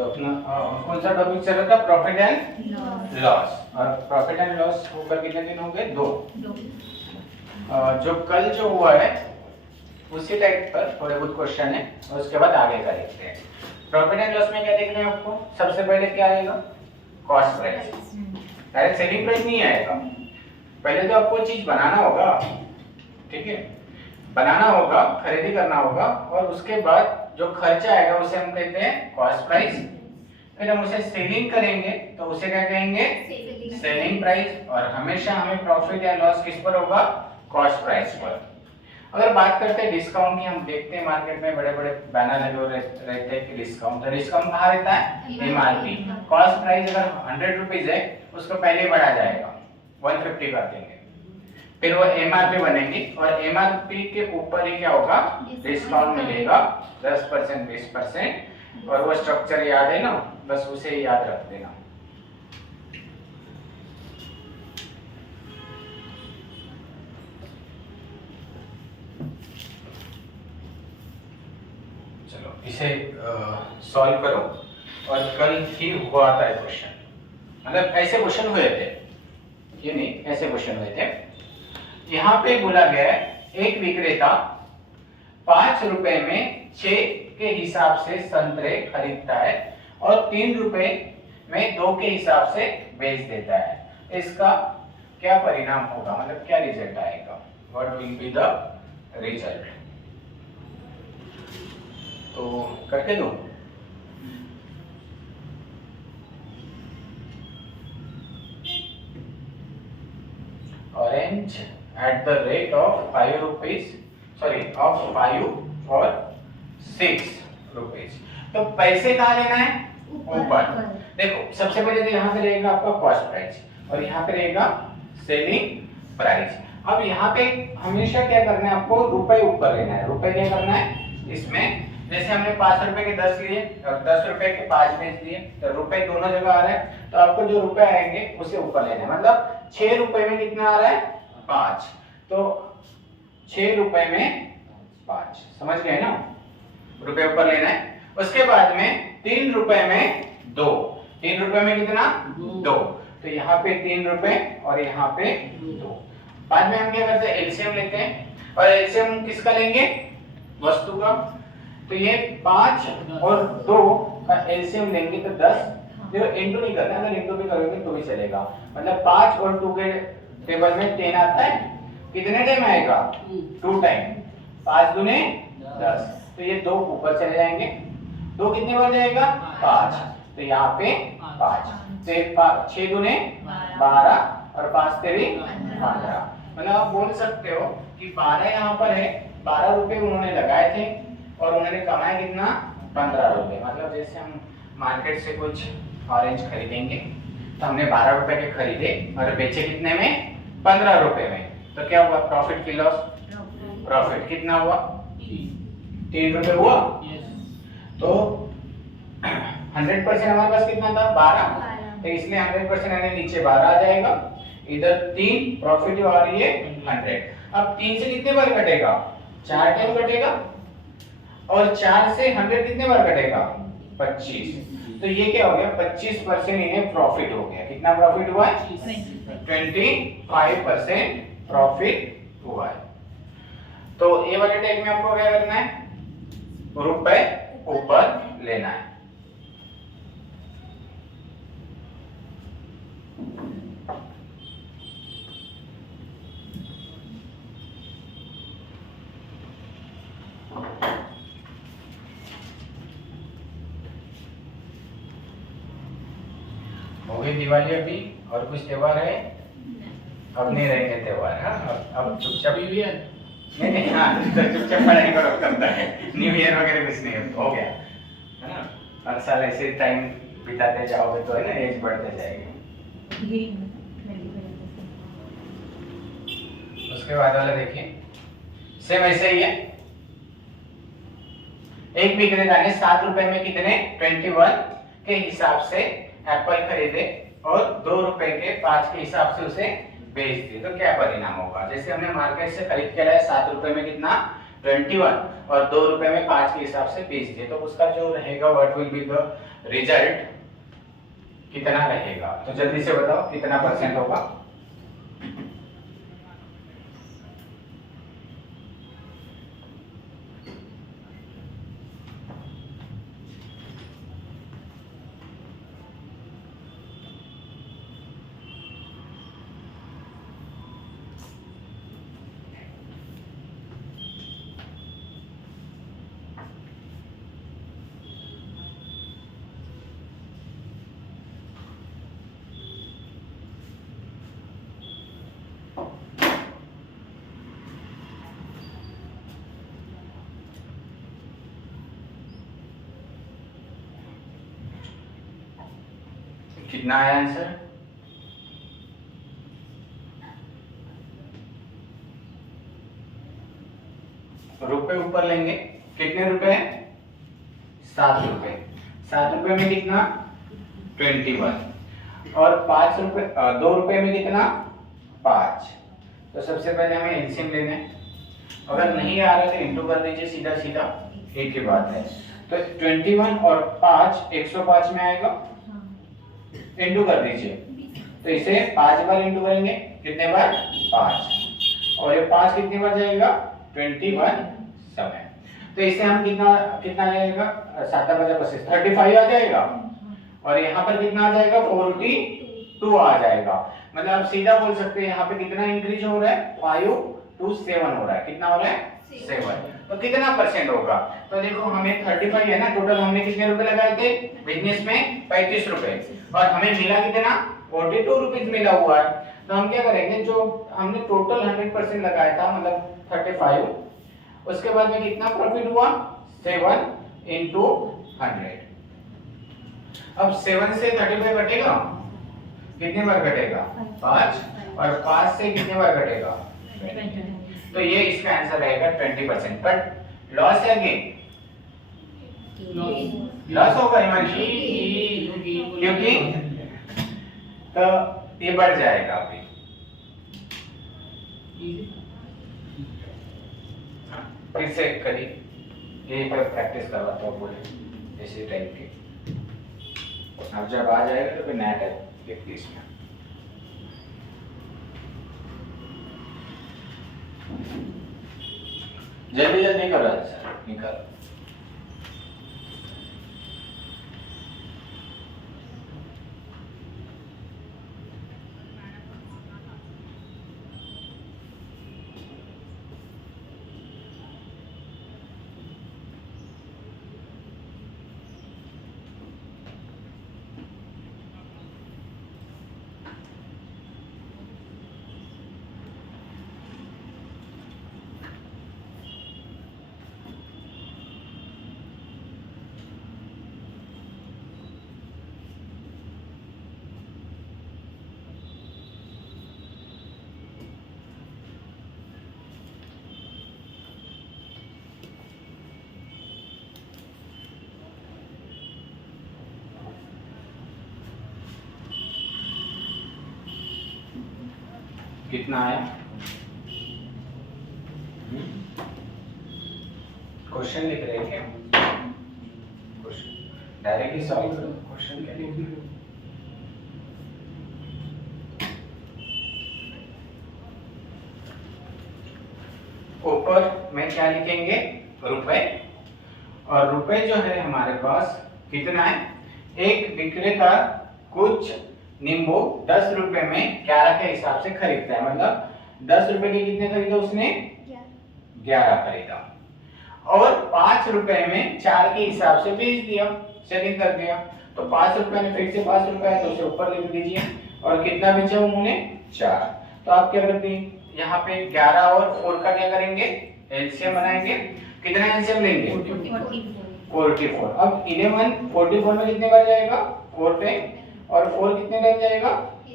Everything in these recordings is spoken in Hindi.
तो अपना कौन सा टॉपिक चल रहा था? Profit and loss. और प्रॉफिट एंड लॉस होकर कितने दिन हो गए? 2। जो कल जो हुआ है उसी टाइप पर थोड़े बहुत क्वेश्चन है और उसके बाद आगे का देखते हैं। प्रॉफिट एंड लॉस में क्या देखना है आपको? सबसे पहले क्या आएगा? Cost price. Direct selling price नहीं आएगा। पहले तो आपको चीज बनाना होगा, ठीक है, बनाना होगा, खरीदी करना होगा, और उसके बाद जो खर्चा आएगा उसे हम कहते हैं कॉस्ट प्राइस। फिर हम उसे सेलिंग करेंगे तो उसे क्या कहेंगे? Selling price. और हमेशा हमें प्रॉफिट या लॉस किस पर होगा? कॉस्ट प्राइस पर। अगर बात करते हैं डिस्काउंट की, हम देखते हैं मार्केट में बड़े बड़े बैनर लगे हुए रहते हैं कि डिस्काउंट। तो डिस्काउंट कहाँ रहता है? एमआरपी। कॉस्ट प्राइस अगर 100 रुपीज है उसको पहले बढ़ा जाएगा, 150 कर देंगे, फिर वो एमआरपी बनेगी और एमआरपी के ऊपर ही क्या होगा? डिस्काउंट मिलेगा 10%, 20%। और वो स्ट्रक्चर याद है ना, बस उसे याद रख देना। चलो इसे सॉल्व करो। और कल ही हुआ था क्वेश्चन, मतलब ऐसे क्वेश्चन हुए थे, ये नहीं, ऐसे क्वेश्चन हुए थे। यहाँ पे बोला गया है एक विक्रेता 5 रुपए में 6 के हिसाब से संतरे खरीदता है और 3 रुपए में 2 के हिसाब से बेच देता है। इसका क्या परिणाम होगा, मतलब क्या रिजल्ट आएगा? What will be the result? तो करके दो। Orange at the rate of 5 rupees, sorry, of 5 और 6 रुपीज। तो पैसे कहाँ लेना है? ऊपर। देखो सबसे पहले तो यहाँ पे रहेगा आपका कॉस्ट प्राइस और यहाँ पे रहेगा सेलिंग प्राइस। अब यहाँ पे हमेशा क्या करना है आपको? रुपए ऊपर लेना है। रुपए क्या करना है इसमें? जैसे हमने 5 रुपए के 10 लिए और 10 रुपए के 5 बेच दिए, तो रुपए दोनों जगह आ रहा है, तो आपको जो रुपए आएंगे उसे ऊपर लेना है। मतलब 6 रुपए में कितना आ रहा है? 5। तो 6 रुपए में 5, समझ गए ना? रुपए ऊपर लेना है। उसके बाद में 3 रुपए में 2। 3 रुपए में कितना? 2। तो यहाँ पे 3 रुपए और यहाँ पे 2। बाद में हम क्या करते हैं? एलसीएम लेते हैं। और एलसीएम किसका लेंगे? वस्तु का। तो ये 5 और 2 का एलसीएम लेंगे तो 10। देखो इंटू नहीं करना, अगर इंटू भी करोगे तो भी चलेगा। मतलब 5 और 2 के टेबल में 10 आता है। कितने टाइम आएगा? 2 टाइम। 5 दूने 10, तो ये 2 ऊपर चले जाएंगे। 2 कितने बार जाएगा? 5। तो यहाँ पे 5 से 6 दूने 12 और 5 तेरी 15। मतलब आप बोल सकते हो कि 12 यहाँ पर है, 12 रुपए उन्होंने लगाए थे और उन्होंने कमाया कितना? 15 रुपए। मतलब जैसे हम मार्केट से कुछ ऑरेंज खरीदेंगे तो हमने 12 रुपए के खरीदे और बेचे कितने में? 15 रुपए में। तो क्या हुआ? प्रॉफिट की लॉस? प्रॉफिट कितना हुआ? 3 रुपए हुआ। तो 100% हमारे पास कितना था? 12। तो इसलिए 100% यानी नीचे 12 आ जाएगा। इधर 3 प्रॉफिट आ रही है 100। अब 3 से कितने बार कटेगा? 4 टाइम कटेगा। और 4 से 100 कितने बार कटेगा? 25। तो ये क्या हो गया? 25% इन्हें प्रॉफिट हो गया। कितना प्रॉफिट हुआ है? 25% प्रॉफिट हुआ है। तो ये वाले टाइप में आपको क्या करना है? रुपए ऊपर लेना है। हो गई दिवाली अभी? और कुछ त्योहार है? अब नहीं रहेंगे त्योहार। हाँ अब चुपचाप नहीं, हाँ तो चुपचाप पढ़ाई करो करता है। न्यू ईयर वगैरह कुछ नहीं, हो गया है ना? हर साल ऐसे टाइम बिताते जाओगे तो है ना, एज बढ़ते जाएगी। उसके बाद वाला देखिए, सेम ऐसे ही है। एक विक्रेता ने 7 रुपए में कितने? 21 के हिसाब से एप्पल खरीदे और 2 रुपए के 5 के हिसाब से उसे बेच दिए। तो क्या परिणाम होगा? जैसे हमने मार्केट से खरीद के लाए 7 रुपए में कितना? 21 और 2 रुपए में 5 के हिसाब से बेच दिए, तो उसका जो रहेगा what will be the result, कितना रहेगा? तो जल्दी से बताओ कितना परसेंट होगा? कितना आया आंसर? रुपए ऊपर लेंगे, कितने रुपए? 7 रुपए। 7 रुपए में कितना? 21 और 5 रुपए 2 रुपए में कितना? 5। तो सबसे पहले हमें एलसीएम लेना है, अगर नहीं आ रहा तो इंटू कर दीजिए, सीधा सीधा एक ही बात है। तो 21 और 5 105 में आएगा, इंटू कर दीजिए, तो इसे 5 बार इंटू करेंगे, कितने बार? 5, और ये 5 कितनी बार जाएगा? 21 समय। तो इसे हम कितना कितना आ जाएगा? 7 बजा 25 35 आ जाएगा, और यहाँ पर कितना आ जाएगा? 42 आ जाएगा। मतलब आप सीधा बोल सकते हैं यहाँ पे कितना इंक्रीज हो रहा है? 5 to 7 हो रहा है। कितना हो रहा है? 7। तो कितना परसेंट होगा? तो देखो हमें 35 है ना, टोटल हमने कितने रुपए लगाए थे बिजनेस में? 35 रुपए, और हमें मिला कितना? 42 रुपीस मिला हुआ है। तो हम क्या करेंगे, जो हमने टोटल 100% लगाया था, मतलब 35, उसके बाद में कितना प्रॉफिट हुआ? 7 into 100। अब 7 से 35 घटेगा, कितने बार घटेगा? 5, और 5 से कितने बार घटेगा? 20। तो ये इसका आंसर रहेगा 20%। बट लॉस है गेन? लॉस होगा हिमांशु, क्योंकि तो ये बढ़ जाएगा अभी। फिर से करिए, यही पर प्रैक्टिस करवाता हूँ बोले इसी टाइप के। अब जब आ जाएगा तो फिर नया टाइप देखिए इसमें। जल्दी जल्दी करो सर, निकालो। कितना आया? क्वेश्चन लिख रहे हैं क्या? क्वेश्चन डायरेक्टली सॉल्व करो, क्वेश्चन क्या लिख रहे हो? ऊपर में क्या लिखेंगे? रुपए, और रुपए जो है हमारे पास कितना है? एक विक्रेता कुछ नींबू 10 रुपए में 11 के हिसाब से खरीदता है, मतलब 10 रुपए के कितने खरीदा उसने? 11 खरीदा, और 5 रुपए में 4 के हिसाब से बेच दिया, सेलिंग कर दिया। तो 5 रुपए में फिर से 5 रुपए है, तो उसे ऊपर लिख दीजिए, और कितना बेचा उन्होंने? 4। तो आप क्या करते हैं, यहाँ पे 11 और 4 का क्या करेंगे? एलसीएम बनाएंगे। कितना एलसीएम लेंगे? 44। अब 11 44 में कितने बार जाएगा? 4 टाइम, और 4 कितने टाइम जाएगा?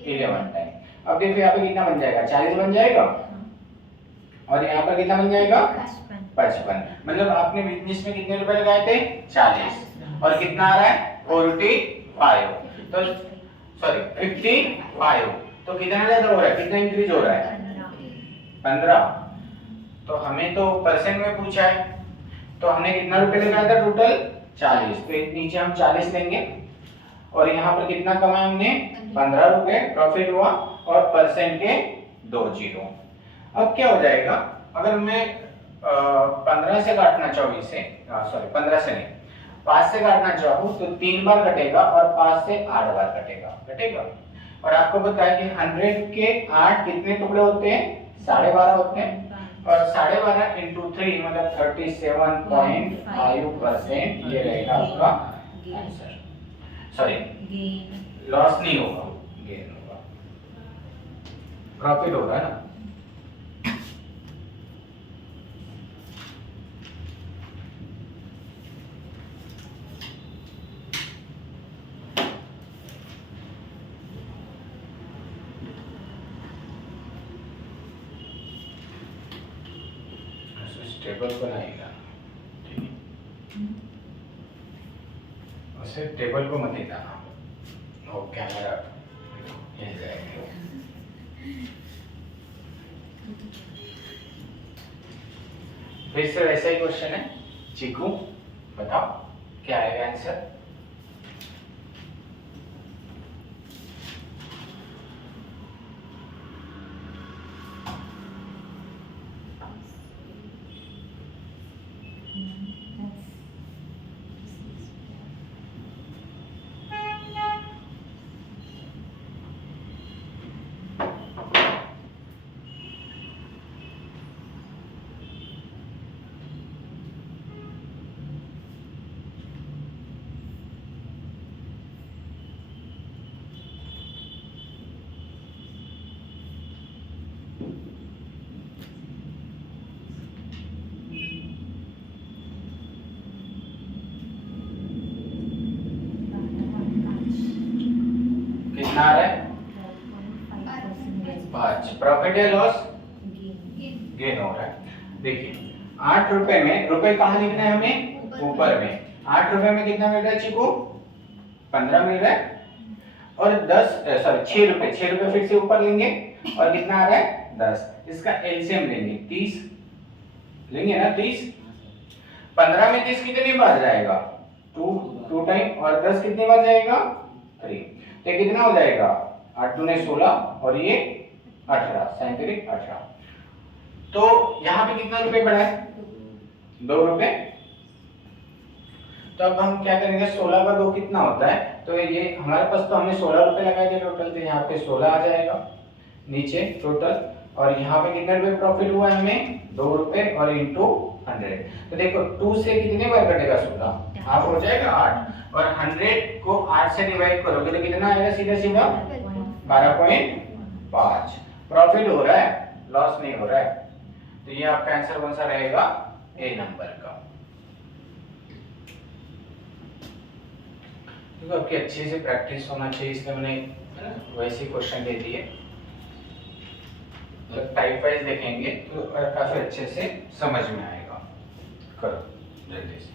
11 टाइम। अब देखो यहाँ पे कितना बन जाएगा? 40 बन जाएगा, और यहाँ पर कितना बन जाएगा? 55। मतलब आपने बिजनेस में कितने रुपए लगाए थे? 40, और कितना आ रहा है? 45। तो सॉरी 55। तो कितना ज्यादा हो रहा है? कितना इंक्रीज हो रहा है? 15। तो हमें तो परसेंट में पूछा है, तो हमने कितना रुपए लगाया था टोटल 40, तो नीचे हम 40 लेंगे और यहाँ पर कितना कमाया हमने 15 रुपए प्रॉफिट हुआ और परसेंट के 2 जीरो। अब क्या हो जाएगा, अगर मैं 15 से काटना चाहूँ इसे, सॉरी 15 से नहीं 5 से काटना चाहूँ तो 3 बार कटेगा और 5 से 8 बार कटेगा। और आपको पता है कि 100 के 8 कितने टुकड़े होते हैं, 12.5 होते हैं, और 12.5 इंटू 3 मतलब 37.5%। ये रहेगा आपका आंसर। सॉरी लॉस नहीं होगा, गेन होगा, प्रॉफिट होगा ना। टेबल बनाएगा, ठीक है, उसे टेबल को मत हिलाना, वो कैमरा हिल जाएगा। फिर से वैसा ही क्वेश्चन है, चीकू बताओ क्या आएगा आंसर। कितना आ रहा है, 5। प्रॉफिट या लॉस, गेन हो रहा है। देखिए 8 रुपए में, रुपए कहाँ लिखना है हमें, ऊपर में। 8 रुपए में कितना मिल रहा है चीकू, 15 मिल रहा है, और 6 रुपए फिर से ऊपर लेंगे और कितना आ रहा है 10। इसका एलसीएम लेंगे, 30 लेंगे ना, 30। 15 में 30 कितनी बार जाएगा, 2 टाइम, और 10 कितनी बार जाएगा, 3। तो कितना हो जाएगा, 8 दूने 16 और ये 18, 18। तो यहाँ पे कितना रुपए बढ़ा है, 2 रुपए। तो अब हम क्या करेंगे, 16 का 2 कितना होता है, तो ये हमारे पास तो हमने 16 रुपए लगाए थे टोटल, तो यहाँ पे 16 आ जाएगा नीचे टोटल। और यहाँ पे कितने रुपए प्रॉफिट हुआ है हमें, 2 रुपए और इंटू 100। तो देखो 2 से कितने बार कटेगा 16, हाफ हो जाएगा 8, और 100 को 8 से डिवाइड करोगे तो कितना आएगा, सीधा सीधा 12.5। प्रॉफिट हो रहा है, लॉस नहीं हो रहा है। तो ये आपका आंसर कौन सा रहेगा, ए नंबर का। देखो आपकी अच्छे से प्रैक्टिस होना चाहिए, इसलिए मैंने वैसे क्वेश्चन दे दिए। जब टाइप वाइज देखेंगे तो काफी अच्छे से समझ में आएगा। करो जल्दी से।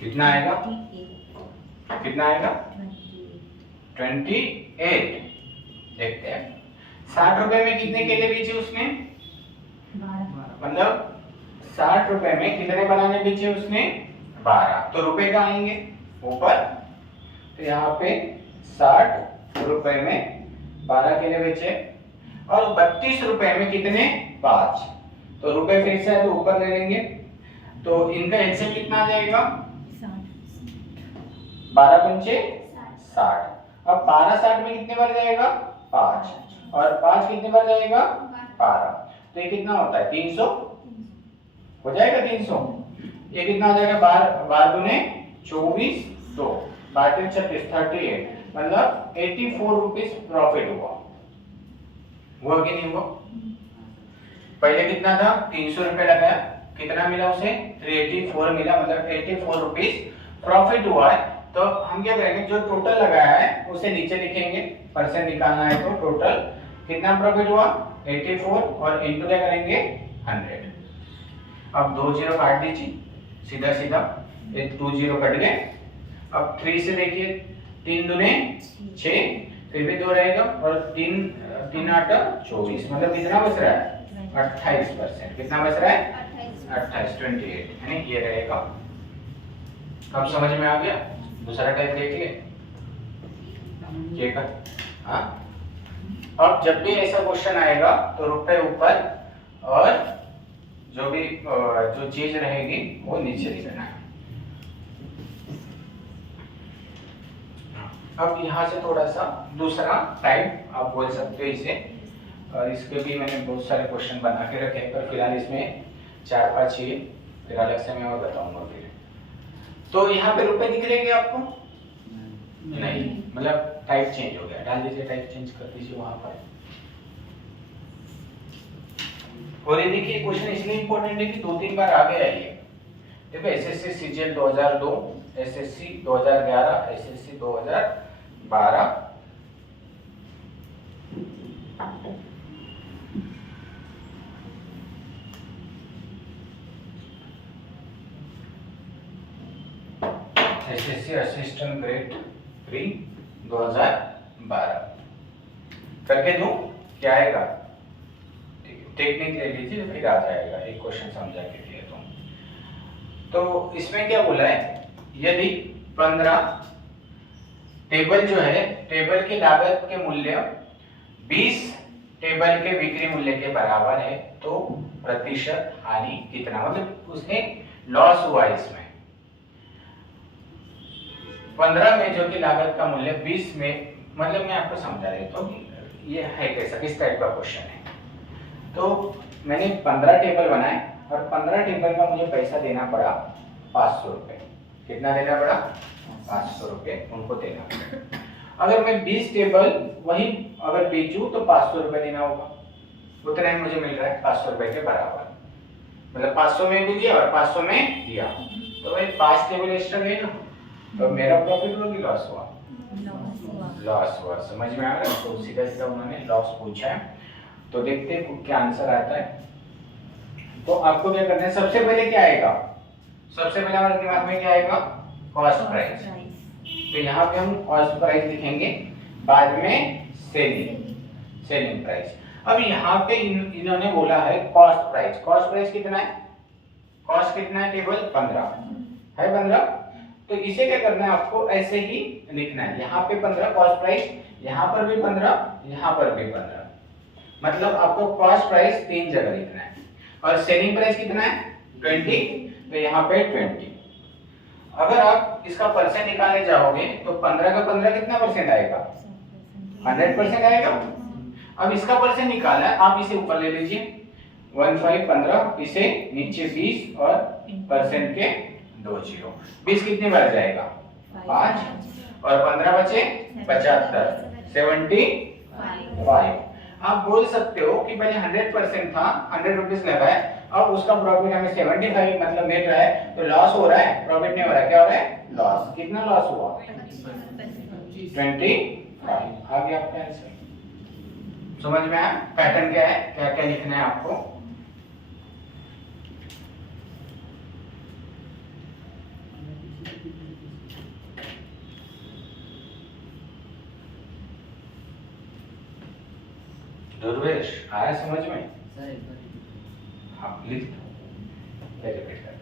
कितना आएगा, कितना आएगा 28। देखते हैं 60 रुपए में कितने केले बेचे उसने, मतलब 60 रुपए में कितने बनाने बेचे उसने, 12। तो रुपए कहाँ आएंगे, ऊपर। तो यहाँ पे 60 रुपए में 12 केले बेचे, और 32 रुपए में कितने, 5। तो रुपए फिर से है तो ऊपर ले लेंगे। तो इनका एलसीएम कितना आ जाएगा, 12 पंचे 60। अब 12 60 में कितने बार जाएगा, 5 और 5 कितने बार जाएगा 12, तो ये कितना होता है 300 हो जाएगा 300। ये कितना हो जाएगा 12 दूने 24 2 12 36 38 मतलब 84 रुपीज प्रॉफिट हुआ कि नहीं हुआ। पहले कितना था 300 रुपए लगाया, कितना मिला उसे 384 मिला, मतलब 84 रुपीज प्रॉफिट हुआ है। तो हम क्या करेंगे जो टोटल लगाया है उसे नीचे लिखेंगे, परसेंट निकालना है तो टोटल कितना प्रॉफिट हुआ 84 और इनटू क्या करेंगे 100। अब 2 जीरो काट दीजिए सीधा सीधा, ये 2 जीरो कट गए। अब 3 से देखिए 3 दूने 6 फिर भी 2 रहेगा और 3 8 24 मतलब कितना बच रहा है 28%। कितना बच रहा है 28 28 यानी ये रहेगा। अब समझ में आ गया। दूसरा टाइप देखिए ये कर। हाँ अब जब भी ऐसा क्वेश्चन आएगा तो रुपए ऊपर और जो भी जो चीज रहेगी वो नीचे लिखना है। अब यहाँ से थोड़ा सा दूसरा टाइप आप बोल सकते हो इसे, और इसके भी मैंने बहुत सारे क्वेश्चन बना के रखे हैं, पर फिलहाल इसमें 4-5 ही, फिर अलग से मैं और बताऊंगा फिर। तो यहाँ पे रुपए दिख रहे हैं आपको नहीं, मतलब टाइप चेंज हो गया, डाल दीजिए टाइप चेंज कर दीजिए वहां पर। और ये देखिए क्वेश्चन इसलिए इंपॉर्टेंट है कि 2-3 बार आ गया है ये। देखो SSC CGL 2002, SSC 2011, SSC 2012, SSC assistant grade 3 2012 करके दूं क्या आएगा, टेक्निक ले लीजिए फिर आ जाएगा। एक क्वेश्चन समझा के दिए तो इसमें क्या बोला है, यदि 15 टेबल जो है टेबल की लागत के मूल्य 20 टेबल के बिक्री मूल्य के बराबर है तो प्रतिशत हानि कितना, मतलब उसने लॉस हुआ इसमें। 15 में जो कि लागत का मूल्य 20 में, मतलब मैं आपको समझा देता हूँ ये है कैसा, किस टाइप का क्वेश्चन है। तो मैंने 15 टेबल बनाए और 15 टेबल का मुझे पैसा देना पड़ा 500 रुपए। कितना देना पड़ा 500 रुपए उनको देना पड़ा। अगर मैं 20 टेबल वही अगर बेचूं तो 500 रुपए देना होगा, उतना ही मुझे मिल रहा है 500 रुपए के बराबर, मतलब 500 में भी दिया और 500 में दिया, तो भाई 5 टेबल एक्स्ट्रा गए ना, तो मेरा प्रॉफिट हुआ कि लॉस हुआ, लॉस हुआ। समझ में आ रहा है। तो सीधा सीधा उन्होंने लॉस पूछा है, तो देखते हैं क्या आंसर आता है। तो आपको क्या करना है, सबसे पहले क्या आएगा, सबसे पहले हमारे दिमाग में क्या आएगा कॉस्ट प्राइस। तो यहाँ पे हम कॉस्ट प्राइस लिखेंगे, बाद में सेलिंग प्राइस। अब यहाँ पे इन्होंने बोला है कॉस्ट प्राइस। कॉस्ट प्राइस कितना है, कॉस्ट कितना है टेबल 15 है 15, तो इसे क्या करना है आपको ऐसे ही लिखना है। यहाँ पे 15 कॉस्ट प्राइस, यहाँ पर भी 15, यहाँ पर भी 15, मतलब आपको कॉस्ट प्राइस 3 जगह लिखना है। और सेलिंग प्राइस कितना है 20, तो यहाँ पे 20। अगर आप इसका परसेंट निकालने जाओगे तो 15 का 15 कितना परसेंट आएगा 100% आएगा। अब इसका परसेंट निकालना है, आप इसे ऊपर ले लीजिए 15 15, इसे नीचे 20 और परसेंट के 2 जीरो। 20 कितने बार जाएगा 5 और 15 बचे 75 75। आप बोल सकते हो कि पहले 100% था, 100 रुपीज लगाए, अब उसका प्रॉफिट हमें 75 मतलब मिल रहा है, तो लॉस हो रहा है, प्रॉफिट नहीं हो रहा है। क्या हो रहा है लॉस। कितना लॉस हुआ 25। आ गया आपका आंसर। समझ में आया पैटर्न क्या है, क्या क्या लिखना है आपको। दुर्वेश आया समझ में, हाँ लिख दो, रिपीट कर।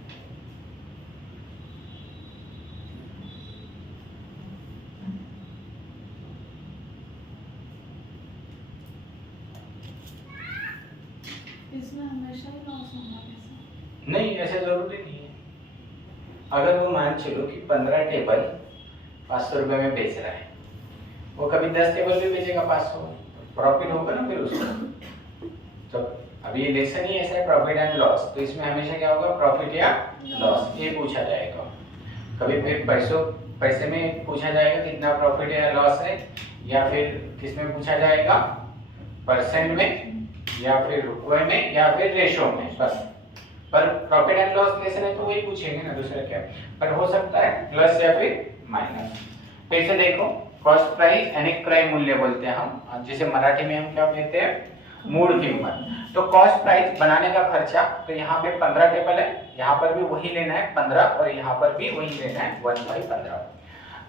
इसमें हमेशा ही लॉस होना है? नहीं ऐसा जरूरी नहीं है। अगर वो मान चलो कि 15 टेबल 500 रुपए में बेच रहा है, वो कभी 10 टेबल भी बेचेगा 500, प्रॉफिट होगा ना फिर उसका। तो अभी ये लेसन ही ऐसा है प्रॉफिट एंड लॉस, तो इसमें हमेशा क्या होगा, प्रॉफिट या लॉस, ये पूछा जाएगा। कभी फिर पैसे में पूछा जाएगा कितना प्रॉफिट या लॉस है, या फिर किसमें पूछा जाएगा, परसेंट में, या फिर रुपए में, या फिर रेशो में, बस। पर प्रॉफिट एंड लॉस लेसन है तो वही पूछेंगे ना, दूसरा क्या। पर हो सकता है प्लस या फिर माइनस। फिर से देखो, कॉस्ट प्राइस यानी क्रय मूल्य बोलते हैं हम, जिसे मराठी में हम क्या कहते हैं, मूल कीमत। तो कॉस्ट प्राइस बनाने का खर्चा, तो यहाँ पे 15 टेबल है, यहाँ पर भी वही लेना है 15, और यहाँ पर भी वही लेना है 1/15।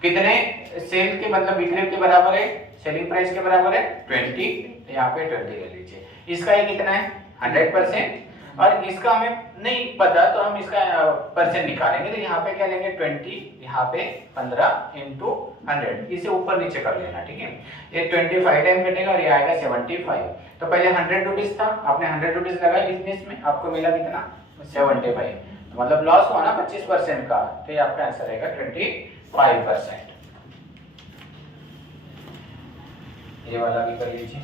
कितने सेल के मतलब विक्रय के बराबर है, सेलिंग प्राइस के बराबर है 20, तो यहाँ पे 20 ले लीजिए। इसका ये कितना है 100%, और इसका हमें नहीं पता तो हम इसका परसेंट निकालेंगे, तो यहाँ पे क्या लेंगे 20, यहाँ पे 15 into 100, इसे ऊपर नीचे कर लेना, ठीक है। ये 25 टाइम कटेगा और ये आएगा 75। तो पहले 100 रुपीज था, आपने 100 रुपीज लगाए बिजनेस में, आपको मिला कितना 75, तो मतलब लॉस हुआ ना 25% का, तो ये आपका आंसर रहेगा 25%। ये वाला भी कर लीजिए।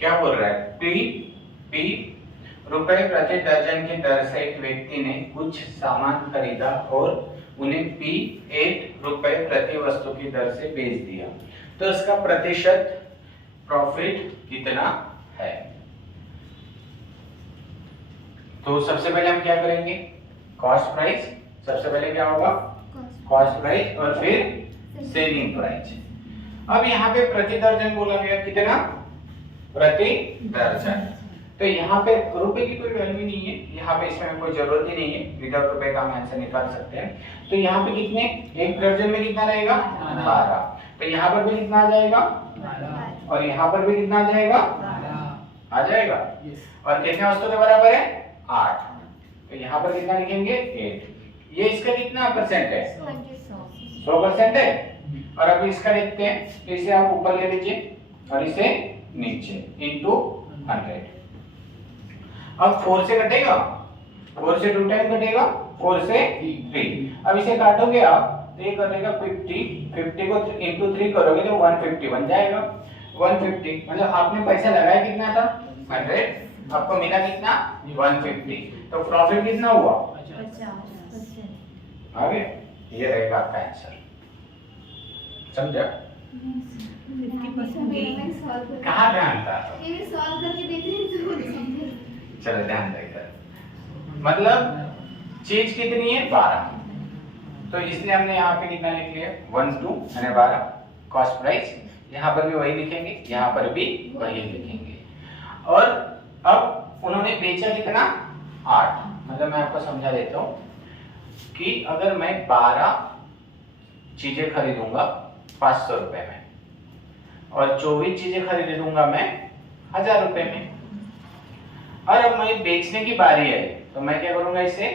क्या बोल रहा है, पी रुपए प्रति दर्जन की दर से एक व्यक्ति ने कुछ सामान खरीदा और उन्हें पी 8 रुपए प्रति वस्तु की दर से बेच दिया, तो इसका प्रतिशत प्रॉफिट कितना है। तो सबसे पहले हम क्या करेंगे, कॉस्ट प्राइस, सबसे पहले क्या होगा कॉस्ट प्राइस और फिर सेलिंग प्राइस। अब यहाँ पे प्रति दर्जन बोला गया, कितना प्रति दर्जन, तो यहाँ पे रुपए की कोई वैल्यू नहीं है, यहाँ पे इसमें कोई जरूरत ही नहीं है, विदाउट रुपए का हम आंसर निकाल सकते हैं। तो यहाँ पे कितने, एक दर्जन में कितना रहेगा 12, तो यहाँ पर भी कितना आ जाएगा 12, और यहाँ पर भी कितना आ जाएगा 12 आ जाएगा, और कितने वस्तु के बराबर है 8, तो यहाँ पर कितना लिखेंगे 8। ये इसका कितना परसेंट है 100% है। और अब इसका देखते हैं, तो इसे आप ऊपर ले लीजिए और इसे नीचे into 100। अब 4 से कटेगा, 4 से 2 टाइम कटेगा, 4 से 3। अब इसे काटोगे आप तो ये करेगा 50 को into 3 करोगे तो 150 बन जाएगा। 150 मतलब आपने पैसा लगाया कितना था 100, आपको मिला कितना 150, तो प्रॉफिट कितना हुआ 50%। आगे ये रहेगा आपका आंसर, समझा। कहाँ ध्यान था, चलो ध्यान देकर, मतलब चीज कितनी है 12, तो इसलिए हमने यहाँ पे कितना लिख लिया 1 2 यानी 12 कॉस्ट प्राइस। यहाँ पर भी वही लिखेंगे, यहाँ पर भी वही लिखेंगे। और अब उन्होंने बेचा कितना 8, मतलब मैं आपको समझा देता हूँ कि अगर मैं 12 चीजें खरीदूंगा 500 रुपए में और 24 चीजें खरीदूंगा मैं 1000 रुपए में, और अब मैं बेचने की बारी है तो मैं क्या करूंगा, इसे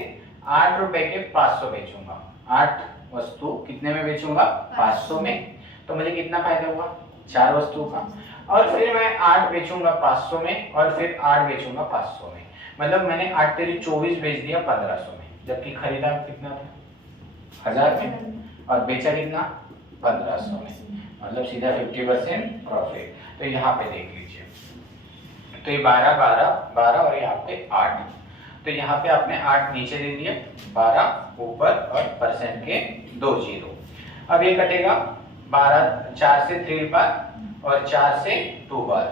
8 रुपए के 500 बेचूंगा। 8 वस्तु कितने में बेचूंगा 500 में, तो मुझे कितना फायदा हुआ 4 वस्तु का। और फिर मैं 8 बेचूंगा 500 में और फिर 8 बेचूंगा 500 में, मतलब मैंने 8 तेरी 24 बेच दिया 1500 में, जबकि खरीदा कितना था 1000 में और बेचा कितना 1500 में, मतलब सीधा 50% प्रॉफिट। तो यहाँ पे देख लीजिए, तो ये 12 12 12 और यहाँ पे 8, तो यहाँ पे आपने 8 नीचे दे दिया, 12 ऊपर और परसेंट के 2 जीरो। अब ये कटेगा 12 4 से 3 बार और 4 से 2 बार,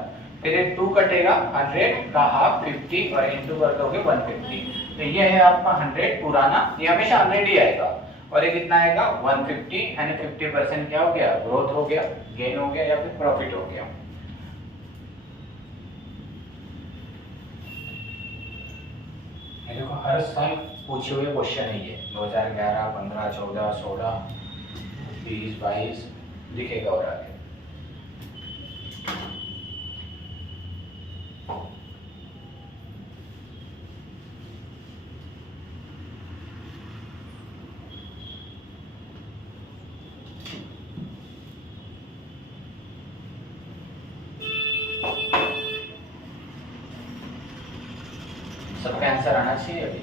फिर ये 2 कटेगा 100 का हाफ 50 और इनटू कर दोगे 150, तो ये है आपका 100 पुराना, ये हमेशा 100 ही आएगा, और ये कितना आएगा 150, यानी 50% क्या हो गया, ग्रोथ हो गया, गेन हो गया या फिर प्रॉफिट हो गया। देखो हर साल पूछे हुए क्वेश्चन है ये, 2011 15 14 16 20 22 दिखेगा और आगे। सबका आंसर आना चाहिए अभी।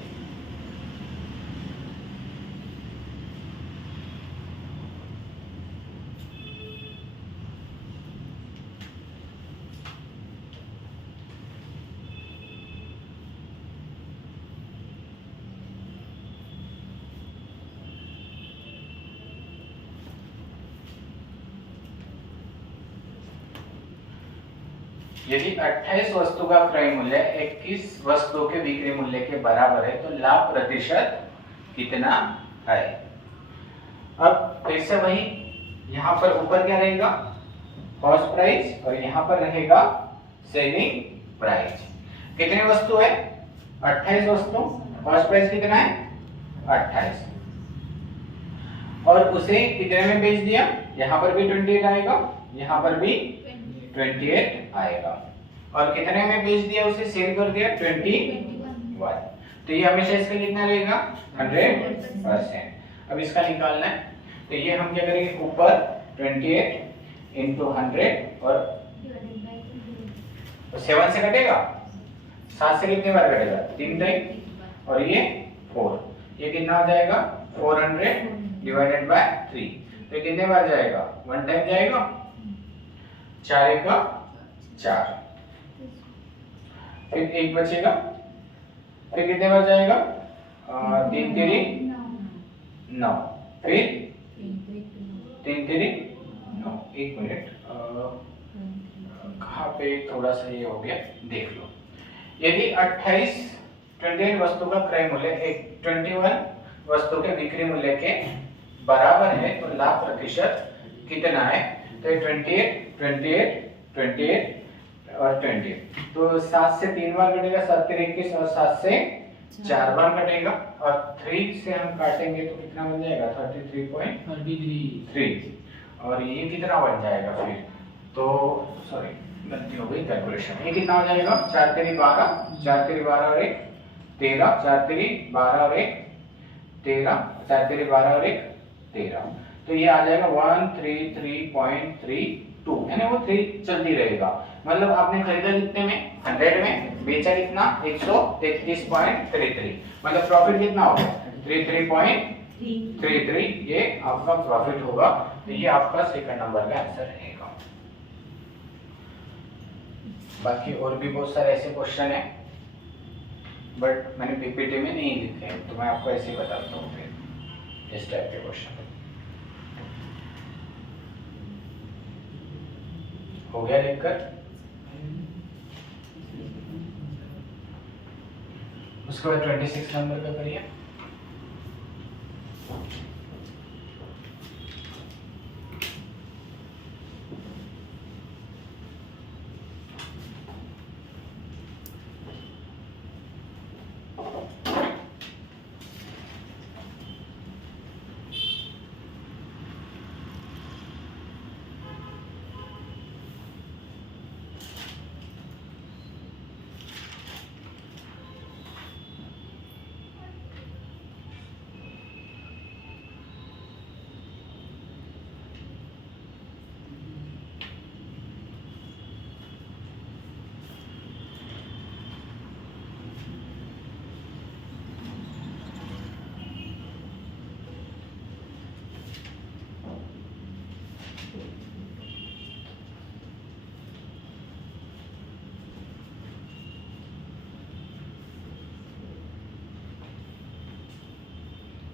यदि 28 वस्तु का क्रय मूल्य 21 वस्तुओं के बिक्री मूल्य के बराबर है तो लाभ प्रतिशत कितना है। अब फिर से वही, यहाँ पर ऊपर क्या रहेगा, कॉस्ट प्राइस, और यहाँ पर रहेगा सेलिंग प्राइस। कितनी वस्तु है, 28 वस्तु, कॉस्ट प्राइस कितना है 28, और उसे कितने में बेच दिया, यहाँ पर भी 28 आएगा, यहाँ पर भी 28 आएगा, और कितने में बेच दिया उसे, सेल कर दिया 21। तो ये हमेशा इसका कितना रहेगा 100%। अब इसका निकालना है, तो ये हम क्या करेंगे, ऊपर 28 इंटू 100 और 7 से कटेगा, 7 से कितने बार कटेगा, 3 टाइम, और ये 4, ये कितना हो जाएगा 400 डिवाइडेड बाय 3, तो कितने बार जाएगा, 1 टाइम जाएगा, 4 का 4, फिर 1 बचेगा, फिर कितने बार जाएगा, 3 तेरी 9, फिर 3 तेरी 9, 1 मिनट, कहाँ पे थोड़ा सा ये हो गया, देख लो। यदि 28 वस्तु का क्रय मूल्य 21 वस्तु के बिक्री मूल्य के बराबर है तो लाभ प्रतिशत कितना है, तो 28 और 28, तो 7 से 3 बार कटेगा, 7 तेरी 21, और 7 से 4 बार कटेगा, और 3 से हम काटेंगे तो कितना बन जाएगा 33.33, और ये कितना बन जाएगा फिर, तो सॉरी गलती हो गई कैलकुलेशन, ये कितना हो जाएगा, 4 तेरी 12, 4 तेरी 12 और 1 13, 4 तेरी 12 और 1 13, 4 तेरी 12 और 1 13, तो ये आ जाएगा 133.32, यानी वो 3 चलती रहेगा, मतलब आपने खरीदा कितने में, 100 में, बेचा कितना 133.33, मतलब प्रॉफिट कितना होगा 33.33, ये आपका प्रॉफिट होगा, तो ये आपका सेकंड नंबर का आंसर रहेगा। बाकी और भी बहुत सारे ऐसे क्वेश्चन है, बट मैंने पीपीटी में नहीं लिखे हैं, तो मैं आपको ऐसे ही बताता हूँ फिर इस टाइप के क्वेश्चन। हो गया लिखकर, उसके बाद 26 नंबर का करिए।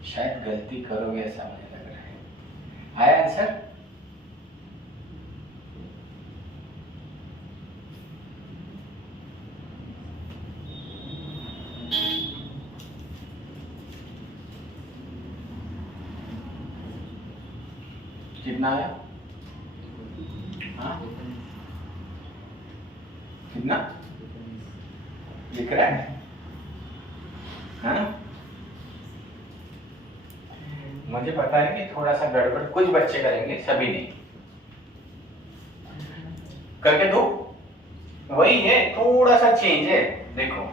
शायद गलती करोगे ऐसा मुझे लग रहा है। आया आंसर? कितना आया? हाँ कितना लिख रहा है? हाँ मुझे पता है कि थोड़ा सा गड़बड़ कुछ बच्चे करेंगे, सभी नहीं। करके दो, वही है, थोड़ा सा चेंज है। देखो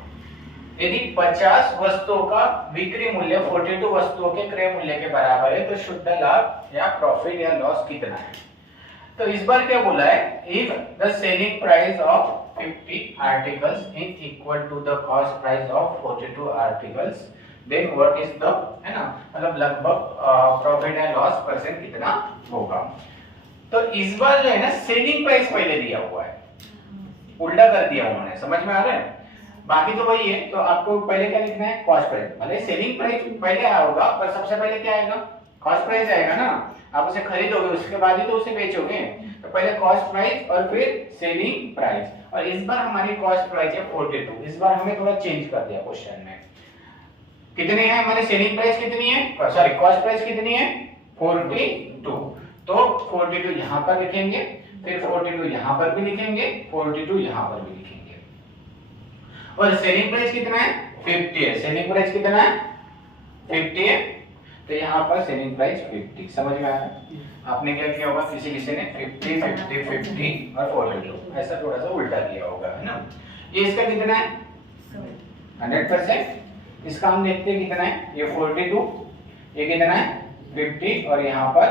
यदि 50 वस्तुओं का बिक्री मूल्य 42 वस्तुओं के क्रय मूल्य के बराबर है तो शुद्ध लाभ या प्रॉफिट या लॉस कितना है। तो इस बार क्या बोला है, if the selling price of 50 articles is equal to the cost price of 42 articles, then what is the, है ना, मतलब लगभग प्रॉफिट या लॉस परसेंट कितना होगा। तो इस बार जो है ना सेलिंग प्राइस पहले दिया हुआ है, उल्टा कर दिया उन्होंने, समझ में आ रहा है। बाकी तो वही है, तो आपको पहले क्या लिखना है, कॉस्ट प्राइस, भले सेलिंग प्राइस पहले आया होगा पर सबसे पहले क्या आएगा, कॉस्ट प्राइस आएगा ना। आप उसे खरीदोगे उसके बाद ही तो उसे बेचोगे, तो पहले कॉस्ट प्राइस और फिर सेलिंग प्राइस। और इस बार हमारी कॉस्ट प्राइस है 42, इस बार हमें थोड़ा चेंज कर दिया क्वेश्चन में। कितनी है हमारी सेलिंग प्राइस, कितनी है, सॉरी कॉस्ट प्राइस कितनी है 42, तो 42 यहां पर लिखेंगे, फिर 42 यहां पर भी लिखेंगे, 42 यहां पर भी लिखेंगे। और सेलिंग प्राइस कितना है 50 है, सेलिंग प्राइस कितना है 50 है, तो यहाँ पर सेलिंग प्राइस 50। समझ में आया। आपने क्या किया होगा, किसी किसी ने 50 50 50 और 42 ऐसा थोड़ा सा उल्टा किया होगा, है ना। ये इसका कितना है 100%, इसका हम देखते हैं कितना है, ये 42, ये कितना है 50 और यहाँ पर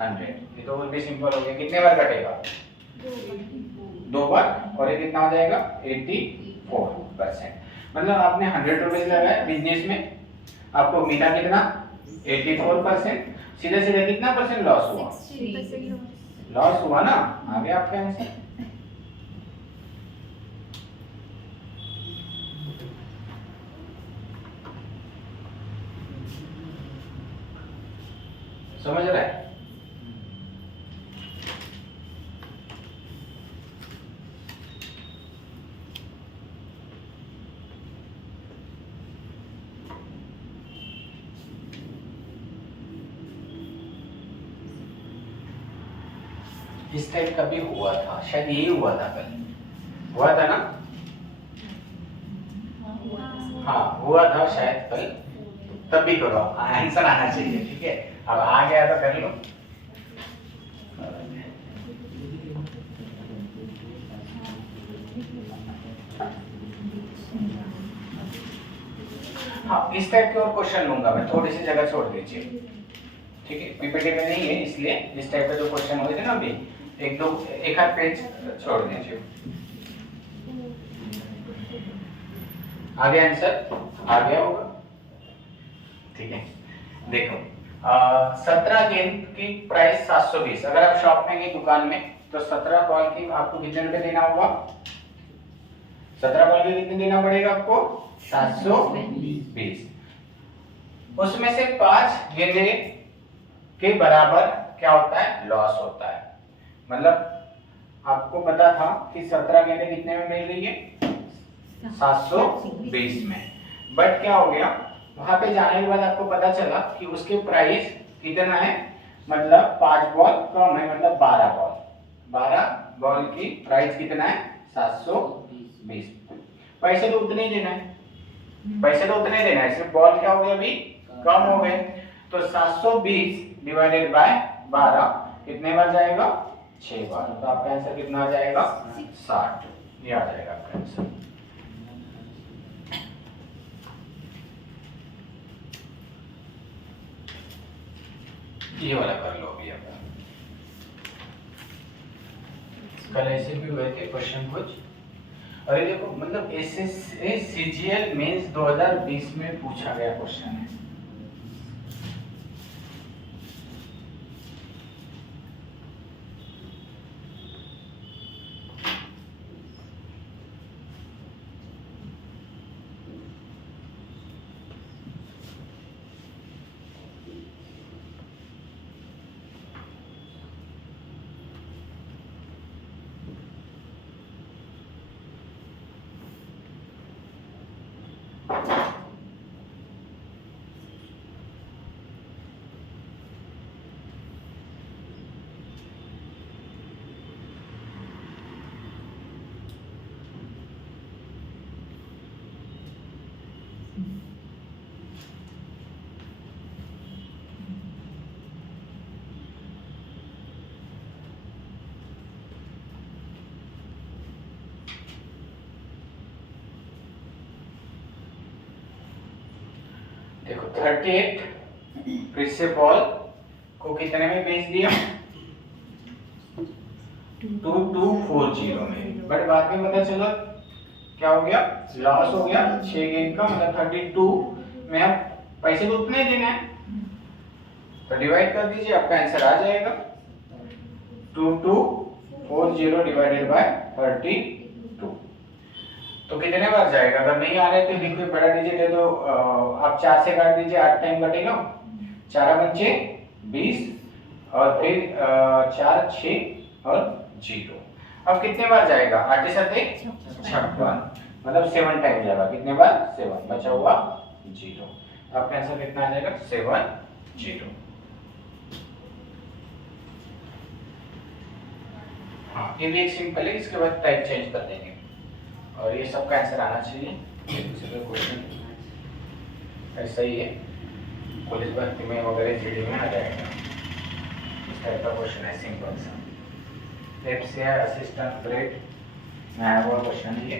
100। ये तो भी सिंपल हो गया, कितने बार कटेगा 2 बार, और ये कितना हो जाएगा 84%। मतलब आपने 100 रुपीज लगाया बिजनेस में, आपको मिला कितना 84%, सीधे सीधे कितना परसेंट लॉस हुआ, 60% लॉस हुआ ना। आ गया आपका आंसर। समझ रहा है। इस टाइप का भी हुआ था, शायद यही हुआ था कल, हुआ था ना, हाँ हुआ था शायद कल। तब भी करो, आंसर आना चाहिए, ठीक है। अब आ गया तो कर लो। हाँ इस टाइप के और क्वेश्चन लूंगा मैं, थोड़ी सी जगह छोड़ दीजिए, ठीक है। पीपीटी में नहीं है इसलिए इस टाइप के जो क्वेश्चन हुए थे ना अभी, एक आध पेज छोड़ दीजिए। आ गया आंसर, आ गया होगा, ठीक है। देखो 17 गेंद की प्राइस 720, अगर आप शॉप में गए दुकान में तो 17 बॉल की आपको कितने रुपए देना होगा, 17 बॉल की कितने देना पड़ेगा आपको 720। उसमें से 5 गेंदे के बराबर क्या होता है, लॉस होता है। मतलब आपको पता था कि 17 गेंदे कितने में मिल रही है 720 में, बट क्या हो गया वहां पे जाने के बाद आपको पता चला कि उसके प्राइस कितना है, मतलब 5 बॉल कम है, मतलब 12 बॉल की प्राइस कितना है 720। पैसे तो उतने ही देना है, पैसे तो उतने ही देना है, सिर्फ बॉल क्या हो गया अभी कम हो गए। तो 720 डिवाइडेड बाय 12 कितने बार जाएगा 6 बार, तो आपका आंसर कितना आ जाएगा 60, ये आ जाएगा आपका आंसर। ये वाला कर लो अभी। आप कल ऐसे भी हुए थे क्वेश्चन कुछ, अरे देखो मतलब एसएससी सीजीएल मेंस 2020 में पूछा गया क्वेश्चन है। देखो 38 फिर से पॉल को कितने में बेच दिया 2240 में, बट बाद में पता चला क्या हो गया, लॉस हो गया 6 गेन का, मतलब 32 में अब पैसे तो उतने देने हैं, तो डिवाइड कर दीजिए, आपका आंसर आ जाएगा 2240 डिवाइडेड बाय 32। तो कितने बार जाएगा, अगर नहीं आ रहे तो लिखिए, बड़ा डिजिट है तो आप 4 से काट दीजिए, 8 टाइम कटेगा, 4 बच्चे 20 और फिर 4 6 और 0। अब कितने बार जाएगा, 8 के साथ 56, मतलब 7 टाइम जाएगा, कितने बार 7, बचा हुआ 0, आपका आंसर कितना आ जाएगा 70। हाँ, ये भी एक सिंपल है, इसके बाद टाइप चेंज कर देंगे और ये सबका आंसर आना चाहिए। दूसरे क्वेश्चन ऐसा ही है, पुलिस भर्ती में वगैरह जीडी में आ जाएगा, इस टाइप का क्वेश्चन है, सिंपल सा। एफसीआई असिस्टेंट ग्रेड में आया हुआ क्वेश्चन है ये।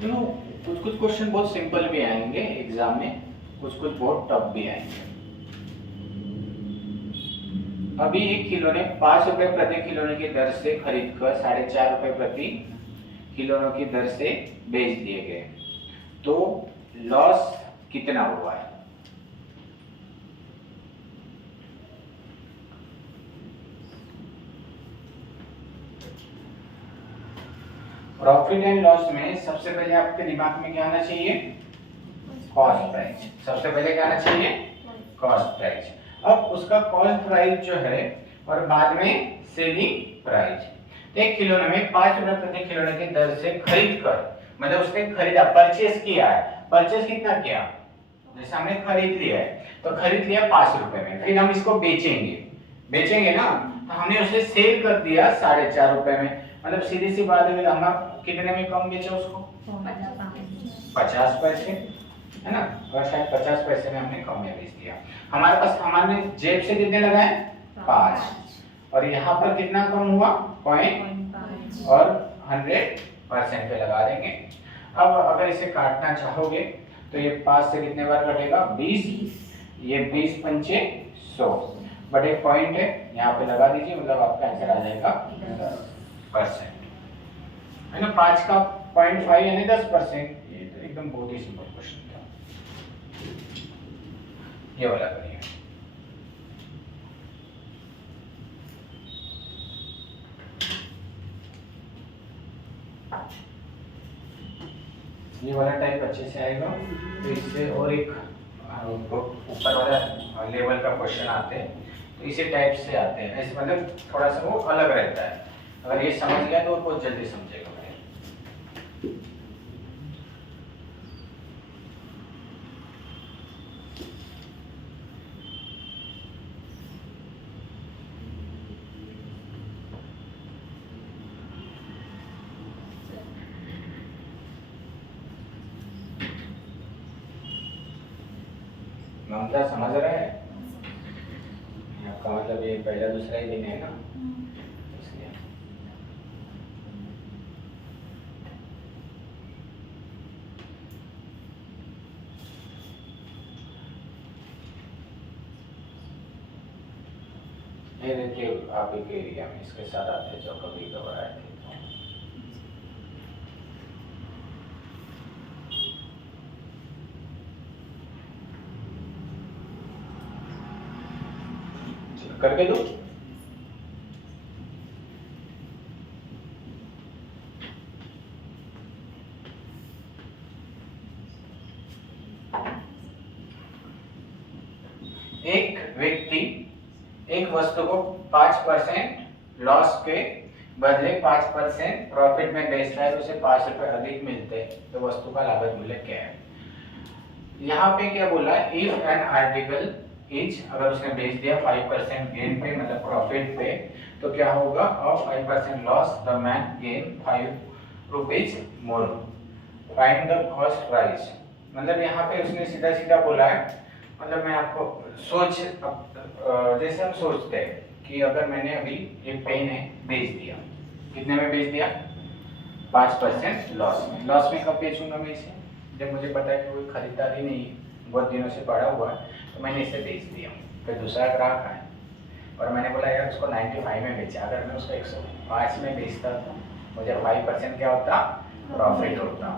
देखो कुछ क्वेश्चन बहुत सिंपल भी आएंगे एग्जाम में, कुछ बहुत टफ भी आएंगे। अभी एक खिलौने 5 रुपए प्रति खिलौने की दर से खरीद कर 4.5 रुपए प्रति खिलौनों की दर से बेच दिए गए, तो लॉस कितना हुआ है। प्रॉफिट एंड लॉस में सबसे पहले आपके दिमाग में क्या आना चाहिए, कॉस्ट प्राइस। सबसे पहले क्या आना चाहिए, कॉस्ट प्राइस। अब उसका कॉस्ट प्राइस जो है और बाद में सेलिंग प्राइस। एक खिलौने में 5 रुपए प्रति खिलौने की दर से खरीद कर, मतलब उसने खरीदा, परचेस किया है। परचेस कितना किया, जैसे हमने खरीद लिया है तो खरीद लिया 5 रुपए में, फिर हम इसको बेचेंगे ना, तो हमने उसे सेल कर दिया 4.5 रुपए में, मतलब सीधी सी बात है, हम कितने में कम बेचा उसको, 50 पैसे, है ना, और शायद 50 पैसे में हमने कम में बेच दिया। हमारे पास, हमारे जेब से कितने लगाए 5, और यहाँ पर कितना कम हुआ, 0.5 और 100% पे लगा देंगे। अब अगर इसे काटना चाहोगे तो ये 5 से कितने बार कटेगा, 20, ये 20 पंचे 100, बट एक पॉइंट है यहाँ पे लगा दीजिए, मतलब आपका आंसर आ जाएगा 10%, है ना। 5 का 0.5 यानी 10%। ये तो एकदम बहुत ही सिंपल क्वेश्चन था, ये वाला करिए। ये वाला टाइप अच्छे से आएगा, तो इससे और एक ऊपर वाला लेवल का क्वेश्चन आते हैं, तो इसी टाइप से आते हैं, ऐसे मतलब थोड़ा सा वो अलग रहता है। अगर ये समझ गया तो बहुत जल्दी समझेगा। ममता समझ रहा है, आपका मतलब ये पहला दूसरा ही दिन है ना, इसलिए। ये देखिए आप एक एरिया में इसके साथ आते हैं, जो कभी कभार आए थे, करके दो। एक व्यक्ति एक वस्तु को 5% लॉस के बदले 5% प्रॉफिट में बेचता है, तो उसे 5 रुपए अधिक मिलते हैं, तो वस्तु का लागत मूल्य क्या है। यहाँ पे क्या बोला है, इफ एन आर्टिकल इज, अगर उसने बेच दिया 5% गेन पे, मतलब प्रॉफिट पे, तो क्या होगा, of 5% loss the man gain 5 rupees more, find the cost price. मतलब यहाँ पे उसने सीधा सीधा बोला है, मतलब मैं आपको सोच, जैसे हम सोचते हैं कि अगर मैंने अभी ये पेन है बेच दिया, कितने में बेच दिया, 5% लॉस में। लॉस में कब बेचूंगा मैं इसे, जब मुझे पता है कि कोई खरीदार ही नहीं है, बहुत दिनों से पड़ा हुआ है, तो मैंने इसे बेच दिया। फिर दूसरा ग्राहक आया और मैंने बोला यार उसको 95 में बेचा, अगर मैं उसको 105 में बेचता तो मुझे 5% क्या होता, प्रॉफिट होता।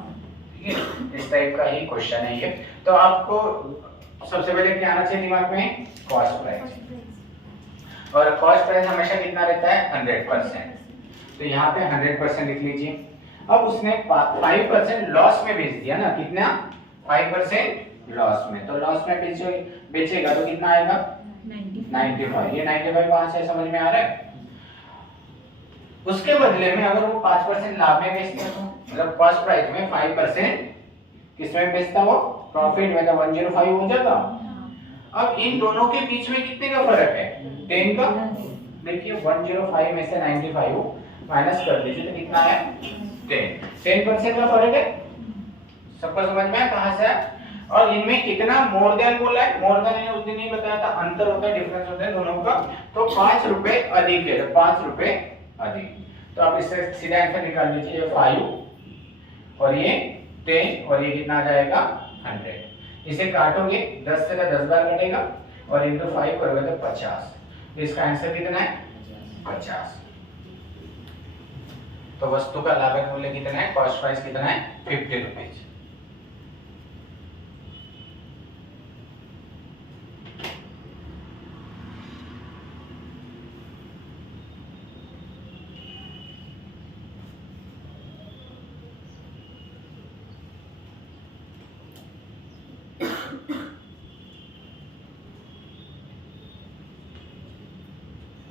ठीक है, इस टाइप का ही क्वेश्चन है ये। तो आपको सबसे पहले क्या आना चाहिए दिमाग में, कॉस्ट प्राइस, और कॉस्ट प्राइस हमेशा कितना रहता है, 100%। तो यहाँ पे 100% लिख लीजिए। अब उसने 5% लॉस में बेच दिया ना, कितना, 5% लॉस में, तो लॉस में बेचेगा तो कितना आएगा, 95। ये 95 वहां से समझ में आ रहा है। उसके बदले में अगर वो 5% लाभ में बेचता है, मतलब कॉस्ट प्राइस में 5% किसमें बेचता, वो प्रॉफिट में, तो 105 हो जाता। अब इन दोनों के बीच में कितने का फर्क है, 10 का। देखिए 105 में से 95 माइनस कर दीजिए तो कितना है, 10% का फर्क है। सबको समझ में आया कहां से है? और इनमें कितना मोर देन बोला है, मोर देन उस दिन नहीं बताया था, अंतर होता है, डिफरेंस होता है दोनों का। तो 5 रुपए अधिक है, तो 5 रुपए अधिक, तो आप इससे सीधा आंसर निकाल लीजिए, 5 और ये 10 और ये कितना आ जाएगा, 100। इसे काटोगे 10 से 10 बार कटेगा और इनटू 5 करोगे तो 50। तो इसका आंसर कितना है, 50। तो वस्तु का लागत मूल्य कितना है, कॉस्ट प्राइस कितना है, 50 रुपीज।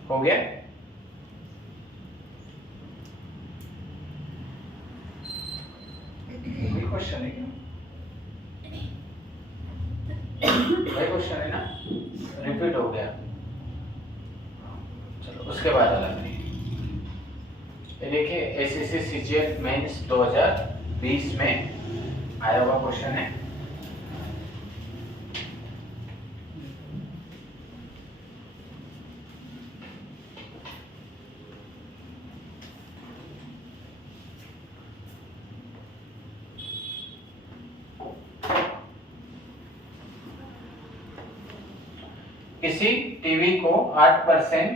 हो गया? ये क्वेश्चन है क्या, वही क्वेश्चन है ना, रिपीट हो गया। चलो उसके बाद अलग नहीं। ये देखिए एसएससी सीजीएल मेंस 2020 में आया हुआ क्वेश्चन है। किसी टीवी को 8%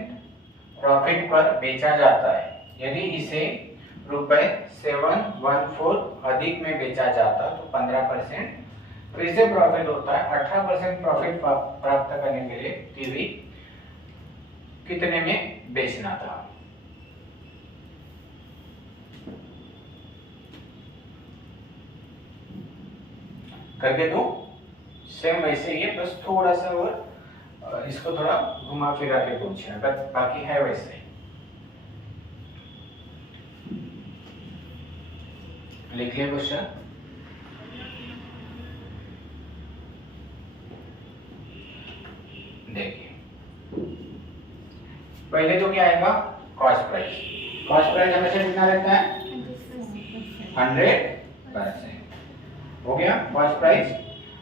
प्रॉफिट पर बेचा जाता है, यदि इसे रुपए 714 अधिक में बेचा जाता तो 15% फिर से प्रॉफिट होता है। 18% प्रॉफिट प्राप्त करने के लिए टीवी कितने में बेचना था। करके दो, सेम वैसे ही है, बस थोड़ा सा और इसको थोड़ा घुमा फिरा के पूछना, बस बाकी है वैसे ही। लिख लिया क्वेश्चन। देखिए पहले तो क्या आएगा, कॉस्ट प्राइस। कॉस्ट प्राइस हमेशा कितना रहता है, 100%। हो गया कॉस्ट प्राइस।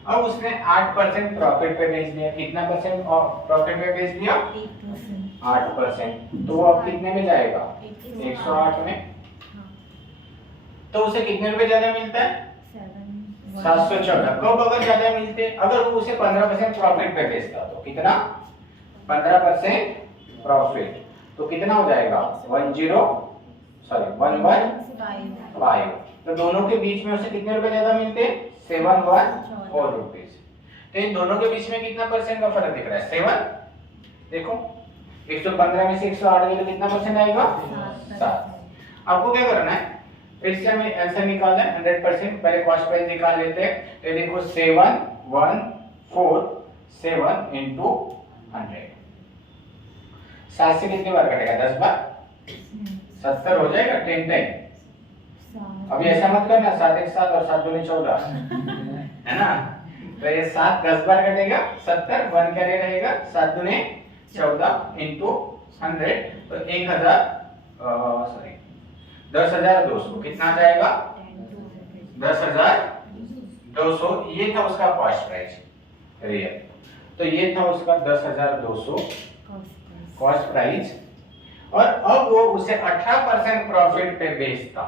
अब उसने 8% प्रॉफिट पे बेच दिया, कितना परसेंट प्रॉफिट पे बेच दिया, 8%। तो वो अब कितने में जाएगा, 108 में। तो उसे कितने रुपए ज्यादा मिलता है, 714। कब अगर ज्यादा मिलते, अगर वो उसे 15% प्रॉफिट पे बेचता तो कितना, 15% प्रॉफिट, तो कितना हो जाएगा, 115। तो दोनों के बीच में उसे कितने रुपए ज्यादा मिलते, 714 रुपीज। तो इन दोनों के बीच में कितना परसेंट का फर्क दिख रहा है, 7। देखो 115 में से 108 गए तो कितना परसेंट आएगा, 7। आपको क्या करना है, फिर से हमें आंसर निकालना है 100%। पहले कॉस्ट प्राइस निकाल लेते हैं। तो देखो 714 into 100, 7 से कितनी बार कटेगा, 10 बार, 70 हो जाएगा 10 टाइम। अभी ऐसा मत करना 7 एक 7 और 7 दूनी 14 है ना। तो ये 7 10 बार कटेगा, 70 1 क्या रहेगा, 7 दूनी 14 into 100, तो 10,200 कितना आ जाएगा, 10,200। ये था उसका कॉस्ट प्राइस रियल। तो ये था उसका 10,200 कॉस्ट प्राइस। और अब वो उसे 18% प्रॉफिट पे बेचता।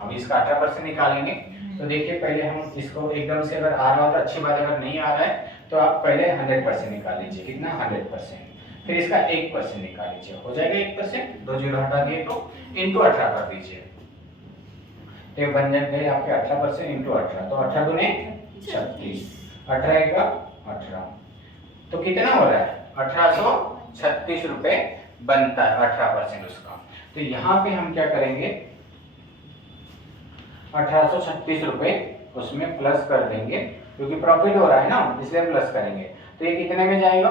अब इसका 18% निकालेंगे तो देखिए पहले हम इसको एकदम से अगर आ रहा हो तो अच्छी बात है, अगर नहीं आ रहा है तो आप पहले 100% निकाल लीजिए। कितना? 100%। फिर इसका 1% निकाल लीजिए, हो जाएगा 1%। 2 जीरो हटा दिए तो इंटू 18 कर दीजिए, तो बन जाएंगे आपके 18% इंटू 18, तो 18 दूने 36, 18 का 18, तो कितना हो रहा है? 1836 रुपए बनता है 18% उसका। तो यहाँ पे हम क्या करेंगे, 1836 रुपए उसमें प्लस कर देंगे, क्योंकि प्रॉफिट हो रहा है ना, इसलिए प्लस करेंगे। तो ये कितने में जाएगा?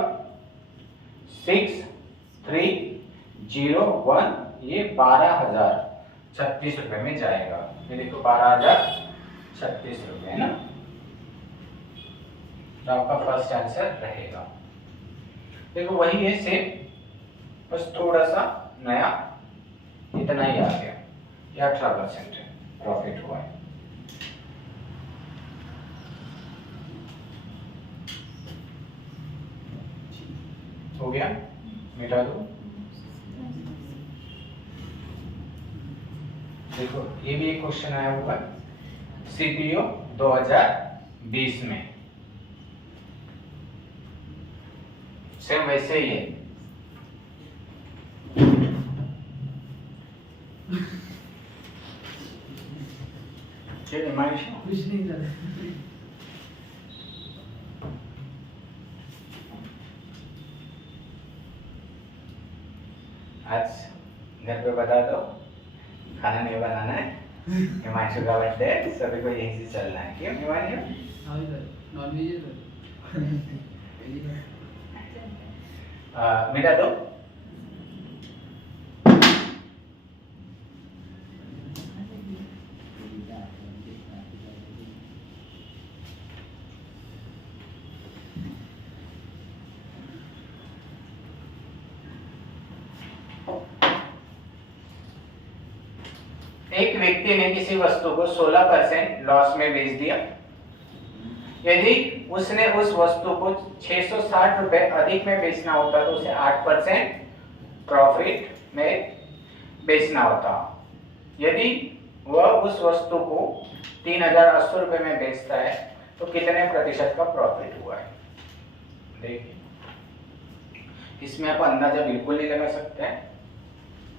6301, ये 12,036 रुपए में जाएगा। ये देखो 12,036 रुपए है ना, तो आपका फर्स्ट आंसर रहेगा। देखो वही है सेम, बस थोड़ा सा नया इतना ही आ गया, ये 18% प्रॉफिट हुआ है। हो गया, मिटा दो। देखो ये भी एक क्वेश्चन आया होगा सीपीओ 2020 में, सेम वैसे ही है। कुछ नहीं था। आज घर पे बता दो खाना नहीं बनाना है, हिमांशु का बर्थडे है, सभी को यहीं से चलना है। क्यों हिमांशु? हाँ सर, नॉन वेज है सर। मिटा दो। एक व्यक्ति ने किसी वस्तु को 16% लॉस में बेच दिया। यदि उसने उस वस्तु को 660 रुपए अधिक में बेचना होता तो उसे 8% प्रॉफिट में बेचना होता। यदि वह उस वस्तु को 3,080 रुपए में बेचता है तो कितने प्रतिशत का प्रॉफिट हुआ है? देखिए इसमें आप अंदाजा बिल्कुल नहीं लगा सकते हैं,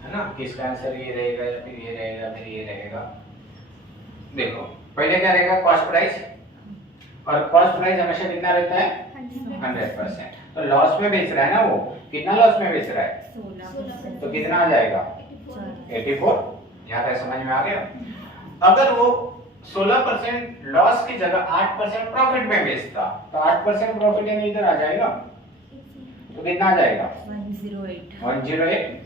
है ना, कि इसका आंसर ये रहेगा या फिर ये रहेगा फिर ये रहेगा। देखो पहले क्या रहेगा? कॉस्ट प्राइस, और कॉस्ट प्राइस हमेशा कितना रहता है? 100%। तो लॉस में बेच रहा है ना वो, कितना लॉस में बेच रहा है? 16%। तो कितना आ जाएगा? 84। यहाँ तक समझ में आ गया? अगर वो 16% लॉस की जगह 8% प्रॉफिट में बेचता तो 8% प्रॉफिट यानी इधर आ जाएगा, तो कितना आ जाएगा? 108।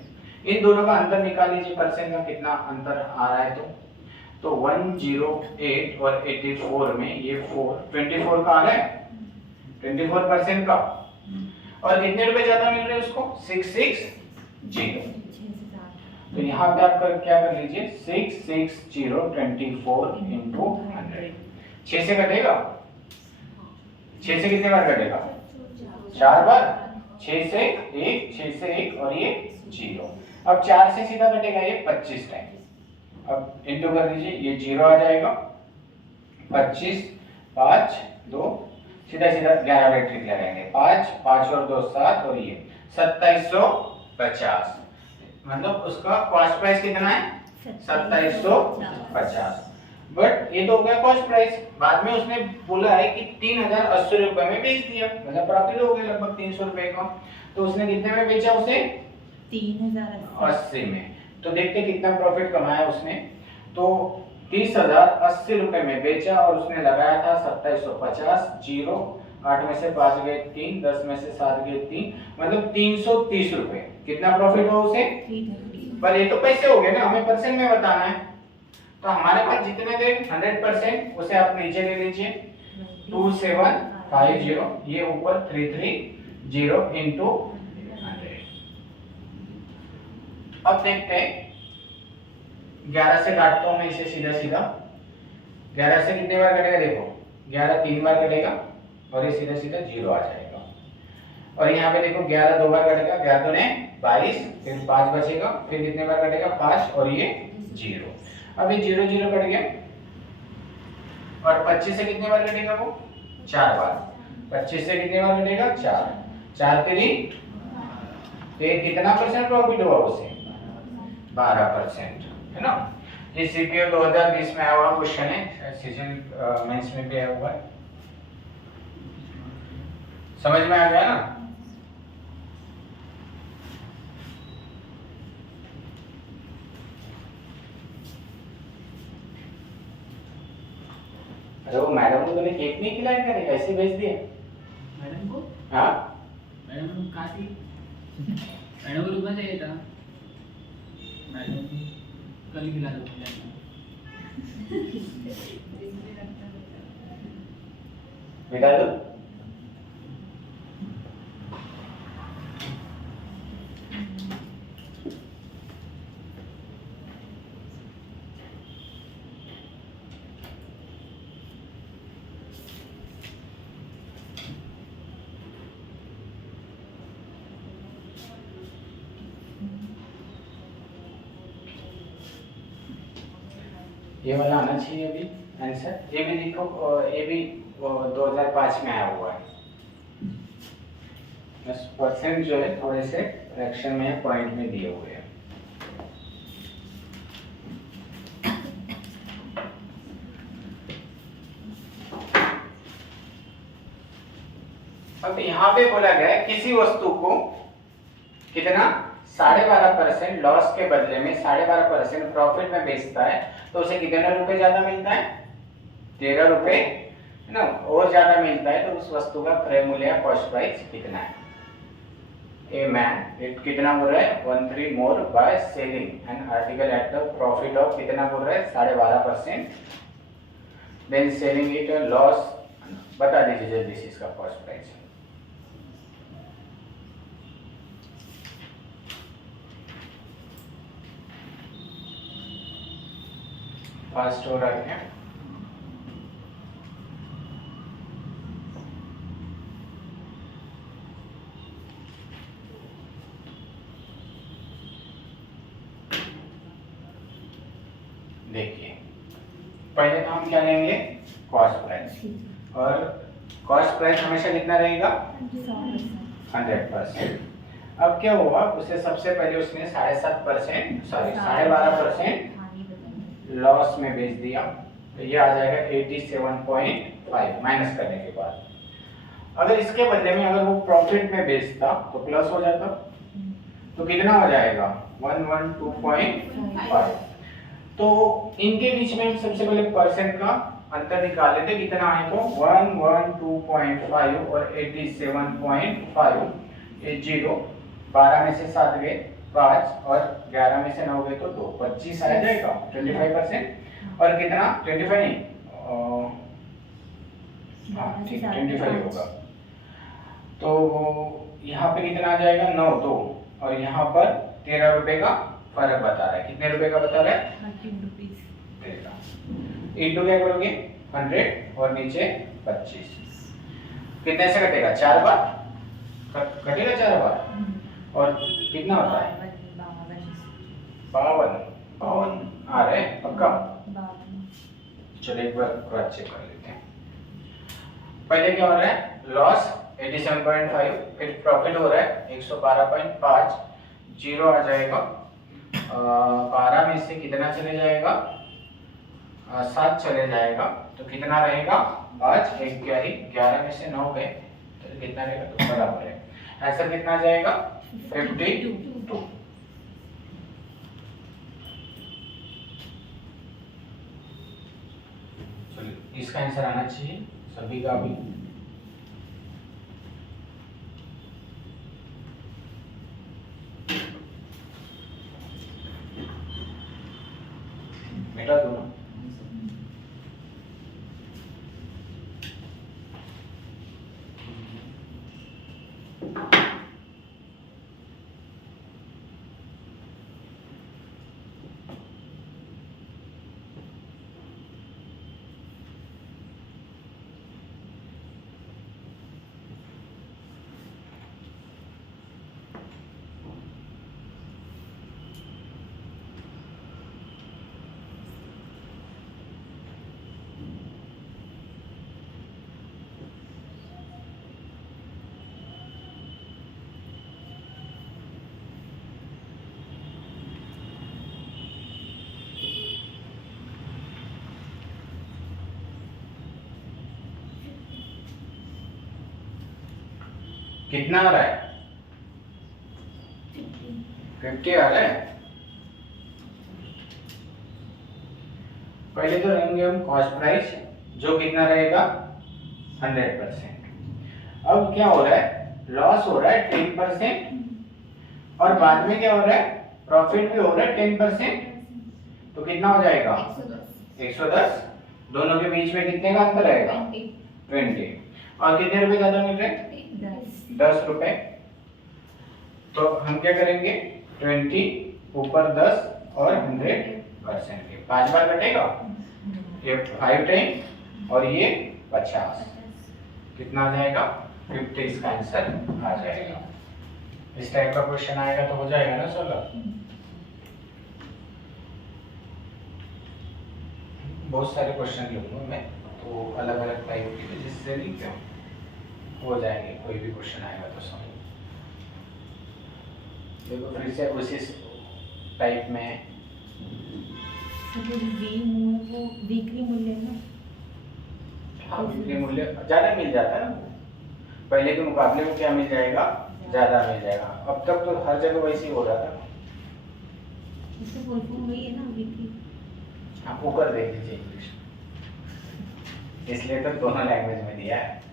इन दोनों का अंतर निकाल लीजिए, परसेंट का कितना अंतर आ रहा है। तो 108 और 84 में ये 24 का आ रहा है, 24% का। और कितने रुपए ज्यादा मिल रहे हैं उसको? 660। तो यहाँ पे आप क्या कर लीजिए, 66024 इंटू 100। 6 से कटेगा, 6 से कितने बार कटेगा? 4 बार। 6 से 1, 6 से 1 और ये 0। अब 4 से सीधा कटेगा ये 25 टाइम। अब इंटू कर दीजिए, ये 0 आ जाएगा। 25, 5, 2, सीधा सीधा 11 का ट्रिक लगाएंगे। 5, 5 और 2 7 और ये 2750। मतलब उसका कॉस्ट प्राइस कितना है? 2750। बट ये तो हो गया कॉस्ट प्राइस। बाद में उसने बोला है कि 3,080 रुपए में बेच दिया, मतलब प्रॉफिट हो गया लगभग 300 रुपए का। तो उसने कितने में बेचा उसे? 3,080 में। तो देखते कितना प्रॉफिट कमाया उसने। तो 30,080 रुपए में बेचा और उसने लगाया था 2750। 0, 8 में से 5 गए 3, 10 में से 7 गए 3, मतलब 330 रुपए। कितना प्रॉफिट हुआ उसे? 330। पर ये तो पैसे हो गए ना, हमें परसेंट में बताना है। तो हमारे पास जितने थे 100% उसे आप नीचे ले लीजिए, 2750, ये ऊपर 330 इंटू 100। अब देखते हैं, 11 से काटता हूं मैं इसे सीधा सीधा। 11 से कितने बार कटेगा? देखो 11 3 बार कटेगा और ये सीधा सीधा 0 आ जाएगा। और यहाँ पे देखो 11 2 बार कटेगा, 11 दूने 22, फिर 5 बचेगा, फिर कितने बार कटेगा? 5 और ये 0। अब ये 0 0 कट गया, और 25 से कितनी बार घटेगा वो? 4 बार। 25 से कितनी बार घटेगा? 4। 4 तेरी, तो ये कितना परसेंट प्रॉफिट हुआ उसे? 12%, है ना। ये सीपीओ 2020 में आया हुआ क्वेश्चन है, सीजन मेंस में भी आया हुआ है। समझ में आ गया ना? अरे वो मैडम को तूने केक नहीं खिलाया क्या? ऐसे भेज दिए? मैडम को, हाँ, मैडम को कहा थी, मैडम को रुकना चाहिए था। मैडम को कल खिला दो बिठा दो। ये वाला आना चाहिए अभी आंसर। ये भी देखो, ये भी 2005 में आया हुआ है। बस परसेंट जो है थोड़े से फ्रैक्शन में पॉइंट में दिए हुए हैं। अब यहाँ पे बोला गया है किसी वस्तु को कितना 12.5% लॉस के बदले में 12.5% प्रॉफिट में बेचता है, तो उसे कितने रुपए ज्यादा मिलता है? 13 रुपए, है ना, और ज्यादा मिलता है। तो उस वस्तु का क्रय मूल्य या कॉस्ट प्राइस कितना है? ए मैन इट कितना बोल रहा है? 13 more by selling an article at the profit of कितना बोल रहा है? 12.5%, देन सेलिंग इट लॉस। बता दीजिए जल्दी से इसका कॉस्ट प्राइस। फास्ट हो रहा है। देखिए पहले तो हम क्या लेंगे? Cost price. और कॉस्ट प्राइस हमेशा कितना रहेगा? 100%। अब क्या हुआ, उसे सबसे पहले उसने 7.5% सॉरी 12.5% लॉस में बेच दिया, तो ये आ जाएगा 87.5 माइनस करने के बाद। अगर इसके बदले में अगर वो प्रॉफिट में बेचता तो प्लस हो जाता, तो कितना हो जाएगा? 112.5। तो इनके बीच में हम सबसे पहले परसेंट का अंतर निकाल लेते, कितना है? तो 112.5 और 87.5, ये 0, 12 में से 7 गए 5 और 11 में से 9 गए तो 2, 25 आ जाएगा 25%। और कितना? 25 नहीं, हाँ ठीक 25 होगा। तो यहाँ पे कितना आ जाएगा? 9 2, और यहाँ पर 13 रुपए का फर्क बता रहा है। कितने रुपए का बता रहा है? 13 रुपीस। 13 इंटू क्या करोगे? 100 और नीचे 25। कितने से कटेगा? 4 बार कटेगा, 4 बार। और कितना होता है? 52 आ रहे हैं पक्का? चलो एक बार क्रॉस चेक कर लेते हैं। पहले क्या हो रहा है? लॉस 87.5, फिर प्रॉफिट हो रहा है 112.5, 0 आ जाएगा। 12 में से कितना चले जाएगा? 7 चले जाएगा, तो कितना रहेगा? 5 1 11 में से 9 गए तो कितना रहेगा? तो बराबर है। आंसर कितना आ जाएगा? 52। चलिए इसका आंसर आना चाहिए सभी का भी। बेटा दो ना। कितना आ रहा है? 50 आ रहा है। पहले तो रहेंगे हम कॉस्ट प्राइस, जो कितना रहेगा 100%। अब क्या हो रहा है, लॉस हो रहा है 10% और बाद में क्या हो रहा है, प्रॉफिट भी हो रहा है 10%। तो कितना हो जाएगा 110। दोनों के बीच में कितने का अंतर आएगा 20। और कितने रुपए ज्यादा मिल रहे हैं 10 रुपए। तो हम क्या करेंगे 20 ऊपर 10 और 100% के 5 बार कटेगा, ये 5 टाइम और ये 50। कितना आ जाएगा 50, इसका आंसर आ जाएगा। इस टाइप का क्वेश्चन आएगा तो हो जाएगा ना 16। बहुत सारे क्वेश्चन लिखूंगा मैं, तो अलग अलग टाइप के, जिससे नहीं क्या हो जाएंगे, कोई भी क्वेश्चन आएगा तो समझो। देखो फिर से उसी टाइप में बिक्री मूल्य ना, हाँ, बिक्री मूल्य ज्यादा मिल जाता है ना, पहले के मुकाबले में क्या मिल जाएगा, ज्यादा मिल जाएगा। अब तक तो हर जगह वैसे ही हो रहा था। इससे फुल फॉर्म वही है ना बिक्री। हाँ, ऊपर देख लीजिए इंग्लिश, इसलिए तो दोनों लैंग्वेज में दिया है।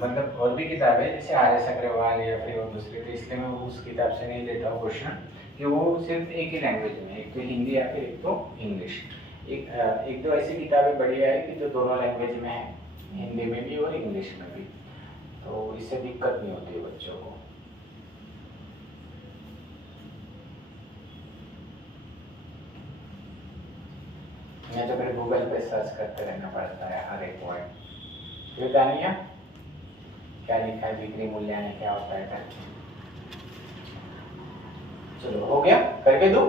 मतलब और भी किताब है जैसे आर एस अग्रवाल या फिर और दूसरी, तो इसलिए मैं उस किताब से नहीं लेता हूँ क्वेश्चन, कि वो सिर्फ एक ही लैंग्वेज में, एक तो हिंदी या फिर एक तो इंग्लिश। एक तो ऐसी किताबें बढ़िया है कि जो दोनों लैंग्वेज में है, हिंदी में भी और इंग्लिश में भी, तो इससे दिक्कत नहीं होती है बच्चों को। मैं तो फिर गूगल पे सर्च करते रहना पड़ता है हर एक वर्ड। फिर दानिया क्या लिखा है, बिक्री मूल्यांकन क्या होता है करके। चलो हो गया, करके दो।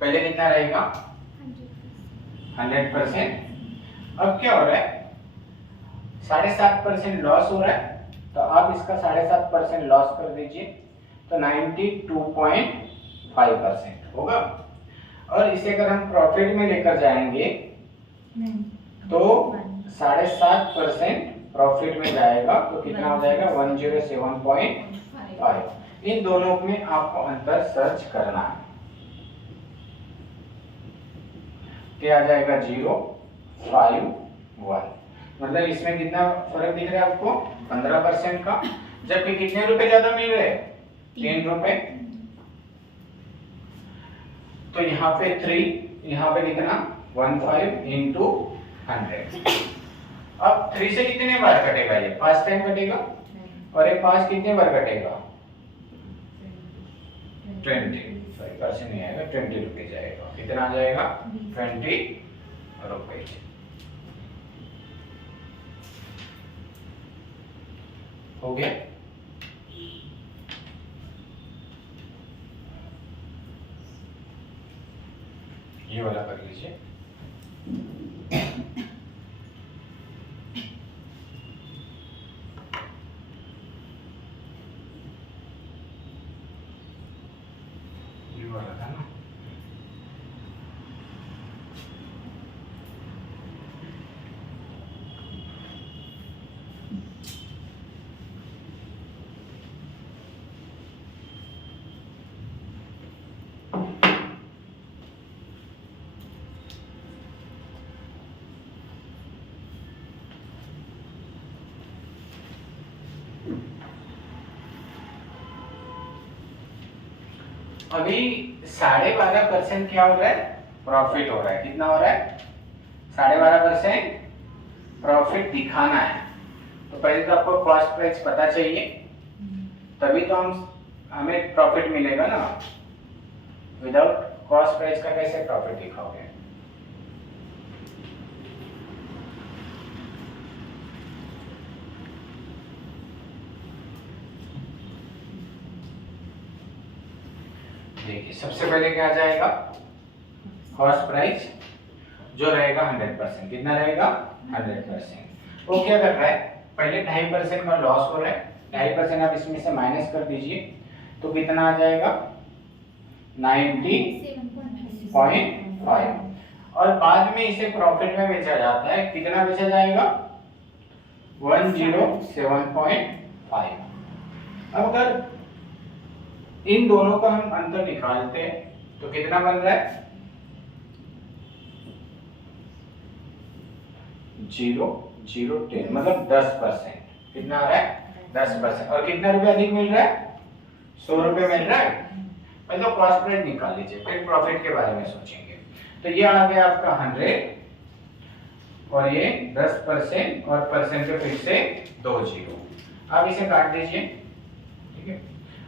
पहले कितना रहेगा 100%। अब क्या हो रहा है 7.5% लॉस हो रहा है, तो आप इसका 7.5% लॉस कर दीजिए, तो 92.5% होगा। और इसे अगर हम प्रॉफिट में लेकर जाएंगे तो 7.5% प्रॉफिट में जाएगा, तो कितना हो जाएगा 107.5। इन दोनों में आपको अंतर सर्च करना है। क्या आ जाएगा 0, 5, 1। मतलब इसमें कितना फर्क दिख रहा है आपको 15% का, जबकि कितने रुपए ज्यादा मिल रहे हैं 3 रुपए। तो यहाँ पे 3, यहाँ पे कितना 15 into 100। अब 3 से कितने बार कटेगा, ये 5 टाइम कटेगा, और ये 5 कितने बार कटेगा 20% नहीं आएगा, 20 रुपीज आएगा। कितना आ जाएगा 20 रुपीज। हो गया। ये वाला कर लीजिए। ये वाला था ना, अभी 12.5% क्या हो रहा है, प्रॉफिट हो रहा है। कितना हो रहा है 12.5% प्रॉफिट दिखाना है। तो पहले तो आपको कॉस्ट प्राइस पता चाहिए, तभी तो हमें प्रॉफिट मिलेगा ना। विदाउट कॉस्ट प्राइस का कैसे प्रॉफिट दिखाओगे। देखिए सबसे पहले क्या आ जाएगा कॉस्ट प्राइस, जो रहेगा 100%। कितना रहेगा? 100%। वो क्या कर रहा है, पहले 2.5% का लॉस हो रहा है, 2.5% आप इसमें से माइनस कर दीजिए तो कितना आ जाएगा? 90.5। और बाद में इसे प्रॉफिट में बेचा जाता है, कितना बेचा जाएगा? 107.5। अब अगर इन दोनों का हम अंतर निकालते हैं तो कितना बन रहा है? 0.010 मतलब 10%। कितना आ रहा है? 10%। और कितना रुपया अधिक मिल रहा है? 100 रुपये मिल रहा है। पहले तो कॉस्ट प्राइस निकाल लीजिए, फिर प्रॉफिट के बारे में सोचेंगे। तो ये आ गया आपका 100 और ये 10% और परसेंट के फिर से 2 जीरो। अब इसे काट दीजिए, ठीक है,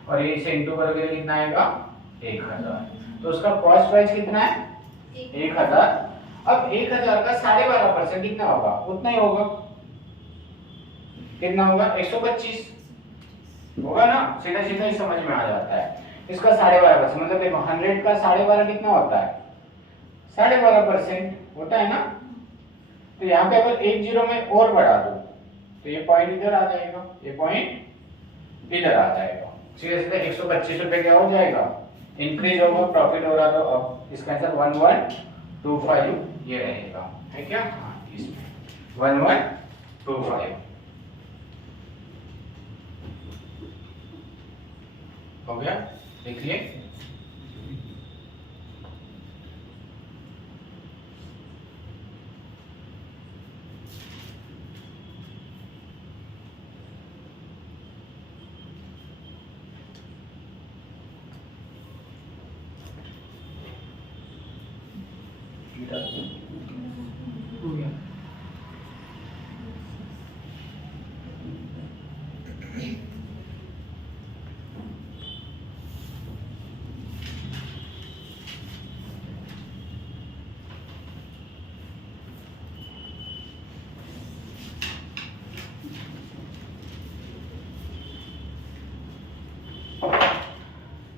और ये इसे इंटू करोगे तो कितना आएगा? 1000। तो उसका कॉस्ट प्राइस कितना है? 1000। अब 1000 का 12.5% कितना होगा? उतना ही होगा। कितना होगा? 125 होगा ना, सीधा सीधा ही समझ में आ जाता है। इसका 12.5% मतलब देखो 100 का 12.5 कितना होता है? 12.5% होता है ना। तो यहाँ पे अगर एक जीरो में और बढ़ा दो तो ये पॉइंट इधर आ जाएगा, ये पॉइंट इधर आ जाएगा। सीधे सीधे 125 रुपए क्या हो जाएगा? इंक्रीज होगा, प्रॉफिट हो रहा। तो अब इसका आंसर 1125 ये रहेगा, है क्या? हाँ, इसमें 1125 हो गया। देखिए हो गया।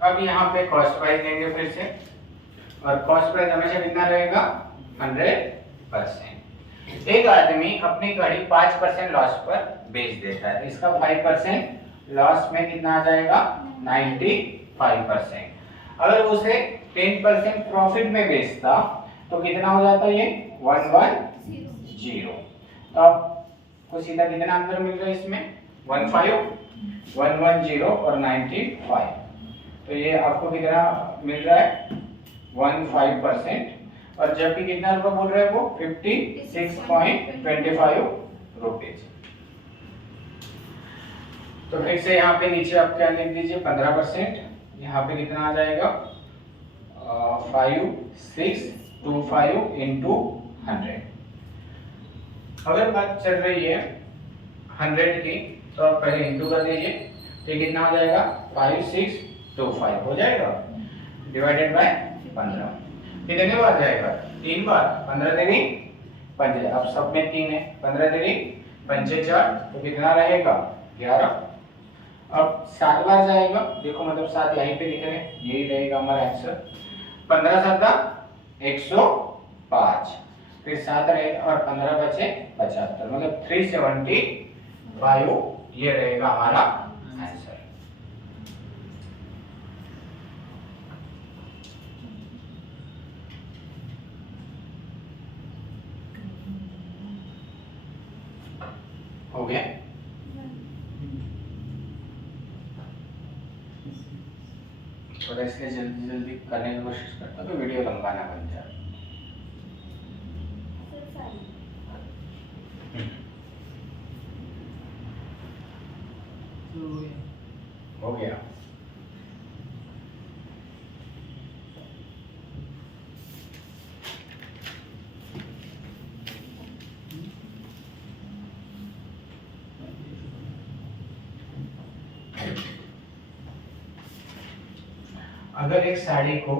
अब यहाँ पे कॉस्ट प्राइस देंगे फिर से, और कॉस्ट प्राइस हमेशा कितना रहेगा? 100%। एक आदमी अपनी गाड़ी 5% लॉस पर बेच देता है, इसका 5% लॉस में कितना आ जाएगा? 95%। अगर उसे 10% प्रॉफिट में बेचता तो कितना हो जाता है? ये 110। तो आपको सीधा कितना अंतर मिल रहा है इसमें? 15, 110 और 95। तो ये आपको कितना मिल रहा है? 15%। और जबकि कितना रुपया बोल रहे हैं वो? 56.25 रुपीज। तो फिर से यहाँ पे नीचे आप क्या लिख दीजिए? 15%। यहाँ पे कितना आ जाएगा? 5625 इंटू 100। अगर बात चल रही है 100 की तो आप पहले इंटू कर दीजिए, तो कितना हो जाएगा? 5625 हो जाएगा, डिवाइडेड बाय 15। कितने बार जाएगा? 3 बार। 15 तेरी 5, अब सब में 3 है। 15 तेरी 5 4, तो कितना रहेगा? 11। अब 7 बार जाएगा, देखो मतलब 7 यहीं पे लिख रहे हैं, यही रहेगा हमारा आंसर। 15 7 105, फिर 7 रहेगा और 15 बचे 75, मतलब 375 ये रहेगा हमारा आंसर। हो गया? थोड़ा इसलिए जल्दी जल्दी करने की कोशिश करता हूँ तो वीडियो लंबा ना बन जाए। हो गया। अगर एक साड़ी को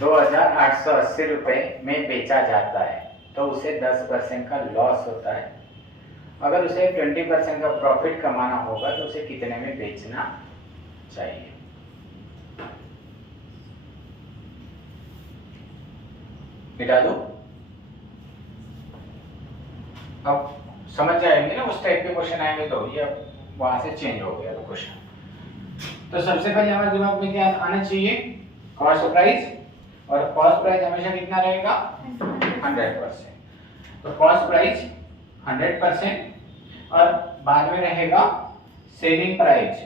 2880 रुपए में बेचा जाता है तो उसे 10% का लॉस होता है। अगर उसे 20% का प्रॉफिट कमाना होगा तो उसे कितने में बेचना चाहिए? मिटा दो। अब समझ जाएंगे ना, उस टाइप के क्वेश्चन आएंगे तो ये वहां से चेंज हो गया तो क्वेश्चन। तो सबसे पहले हमारे दिमाग में क्या आना चाहिए, कॉस्ट प्राइस, और कॉस्ट प्राइस हमेशा कितना रहेगा 100%। तो कॉस्ट प्राइस 100% और बाद में रहेगा सेलिंग प्राइस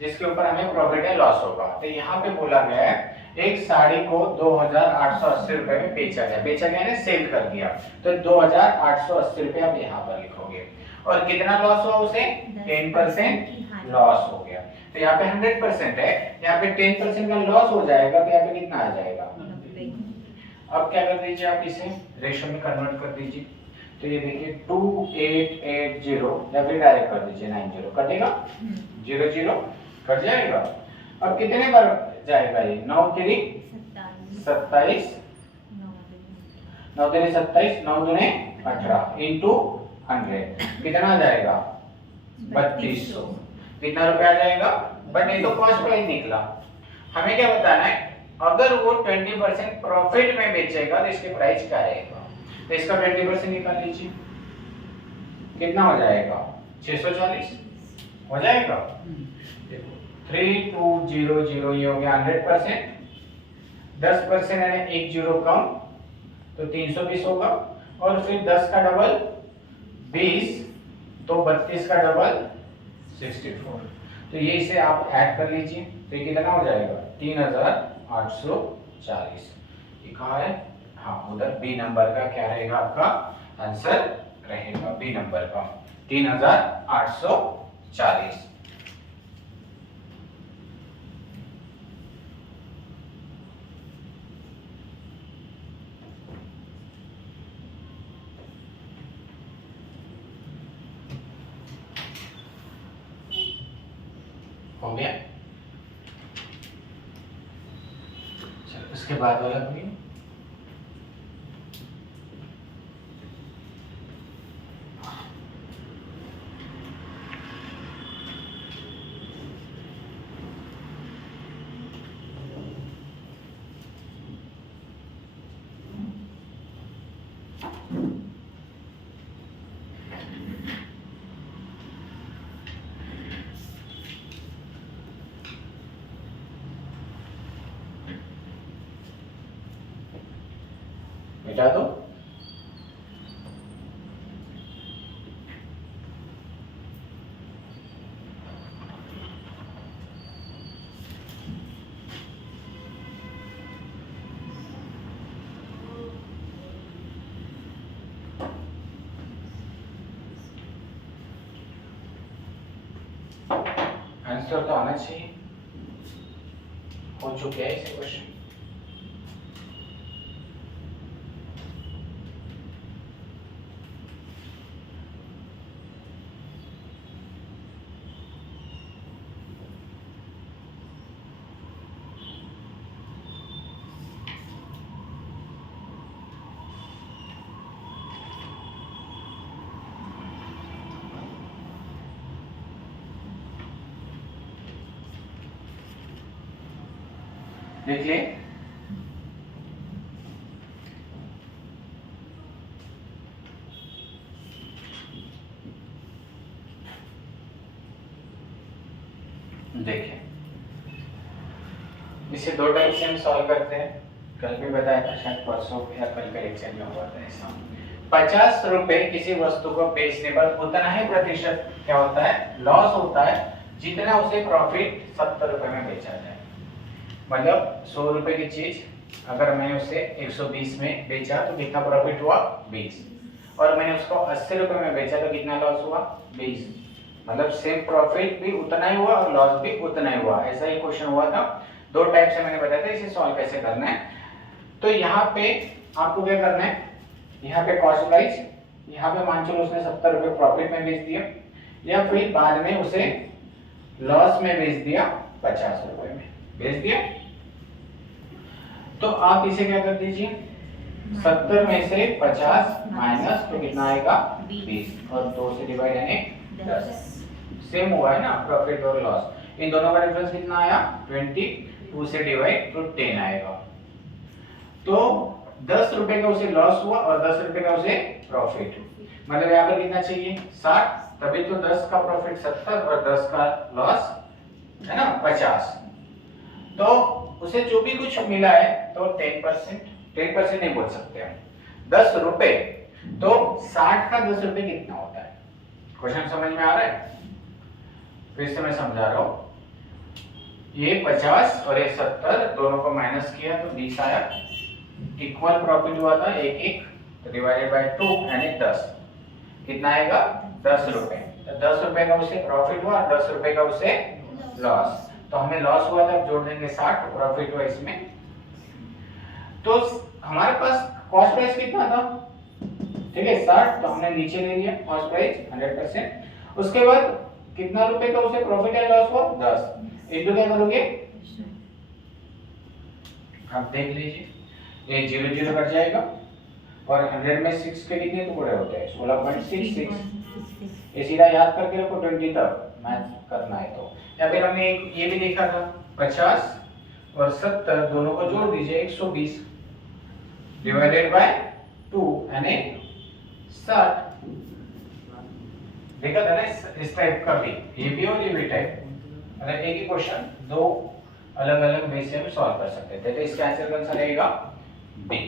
जिसके ऊपर हमें प्रॉफिट या लॉस होगा। तो यहाँ पे बोला गया है एक साड़ी को 2880 रुपए में बेचा गया, बेचा गया ना सेल कर दिया, तो 2880 रुपए आप यहाँ पर लिखोगे। और कितना लॉस हुआ उसे 10% लॉस हो गया। तो यहाँ पे 100% है, यहाँ पे 10% का लॉस हो जाएगा तो यहाँ पे कितना आ जाएगा। अब क्या कर दीजिए आप इसे रेशो में कन्वर्ट कर दीजिए। तो ये देखिए 2880 या फिर डायरेक्ट कर दीजिए 90 कटेगा 00 कट जाएगा। अब कितने बार जाएगा ये 9 3 27 9 3 27 9 दूने 18 इनटू 100 कितना आ जाएगा 3200। कितना रुपया आ जाएगा, बट ये तो कॉस्ट प्राइस निकला। हमें क्या बताना है, अगर वो 20% प्रॉफिट में बेचेगा तो इसकी प्राइस क्या रहेगा। तो इसका 20% निकाल लीजिए, कितना हो जाएगा 640 हो जाएगा। देखो 3200 ये हो गया 100%, 10% यानी 1 जीरो कम तो 320 होगा, और फिर 10 का डबल 20 तो 32 का डबल 64। तो ये इसे आप ऐड कर लीजिए तो ये कितना हो जाएगा 3840। ये कहाँ है, हाँ उधर बी नंबर का क्या रहेगा आपका आंसर रहेगा, बी नंबर का 3840। हो गया। चलो उसके बाद वाला भी मिटा दो। आंसर तो आना चाहिए, हो चुके हैं इसे क्वेश्चन। देख ले देखिए, इसे दो टाइप से हम सॉल्व करते हैं। कल भी बताया था, शायद परसों या कल के लेक्चर में हुआ था ऐसा। 50 रुपए किसी वस्तु को बेचने पर उतना ही प्रतिशत क्या होता है लॉस होता है जितना उसे प्रॉफिट 70 रुपए में बेचा जाए। मतलब 100 रुपए की चीज अगर मैंने उसे 120 में बेचा तो कितना प्रॉफिट हुआ 20, और मैंने उसको 80 रुपए में बेचा तो कितना लॉस हुआ 20। मतलब सेम प्रॉफिट भी उतना ही हुआ और लॉस भी उतना ही हुआ। ऐसा ही क्वेश्चन हुआ था, दो टाइप से मैंने बताया था। इसे सॉल्व कैसे करना है, तो यहाँ पे आपको क्या करना है, यहाँ पे कॉस्ट प्राइस, यहाँ पे मान चलो उसने 70 रुपए प्रॉफिट में बेच दिया, या फिर बाद में उसे लॉस में बेच दिया 50 रुपए में बेच दिया। तो आप इसे क्या कर दीजिए 70 में से 50 माइनस तो कितना आएगा 20, और 2 से डिवाइड यानी 10। सेम हुआ है ना प्रॉफिट और लॉस, इन दोनों का डिफरेंस कितना आया 20, 2 से डिवाइड तो 10 आएगा। तो ₹10 का उसे लॉस हुआ और ₹10 का उसे प्रॉफिट। मतलब यहाँ पर कितना चाहिए 60, तभी तो 10 का प्रॉफिट 70 और 10 का लॉस है ना 50। तो उसे जो भी कुछ मिला है तो 10% नहीं बोल सकते हम, ₹10। तो 60 का ₹10 कितना होता है? क्वेश्चन समझ में आ रहा है? फिर से मैं समझा रहा हूँ। ये 50 और ये 70 दोनों को माइनस किया तो 20 आया। इक्वल प्रॉफिट हुआ था 1 तो डिवाइडेड बाय 2 यानी 10। कितना आएगा ₹10। तो ₹10 का उसे प्रॉफिट हुआ, ₹10 का उसे लॉस। तो हमें लॉस हुआ था, जोड़ देंगे 60, प्रॉफिट हुआ इसमें। तो हमारे पास कॉस्ट प्राइस कितना था? ठीक है 60, तो हमने नीचे ले लिया कॉस्ट प्राइस 100%। उसके बाद कितना रुपए का उसे प्रॉफिट या लॉस हुआ 10। इनटू क्या करोगे आप देख लीजिए, ये 0 0 कट जाएगा और 100 में 6 के कितने टुकड़े होते हैं 16.66। ये सीधा याद करके रखो 20 तक मैथ करना है तो। या फिर हमने ये भी देखा था 50 और 70 दोनों को जोड़ दीजिए 120 डिवाइडेड बाय 2 यानी 60। देखा था ना इस टाइप का भी, ये भी और ये भी टाइप। मतलब एक ही क्वेश्चन दो अलग अलग वे से हम सॉल्व कर सकते थे। तो इसका आंसर कौन सा रहेगा? बी।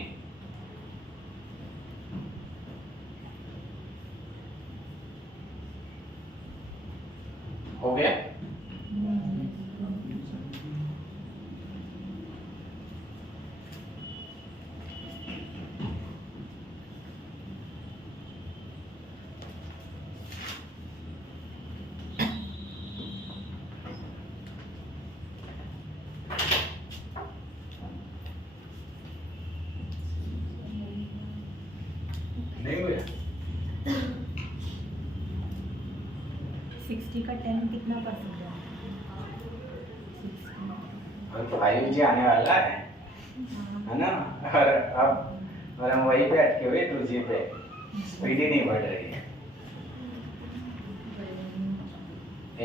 हो गया? नहीं हुआ? 60 का 10 कितना परसेंट है? और 5G आने वाला है ना? और हम वहीं पे अटके हुए 2G पे, स्पीड ही नहीं बढ़ रही है।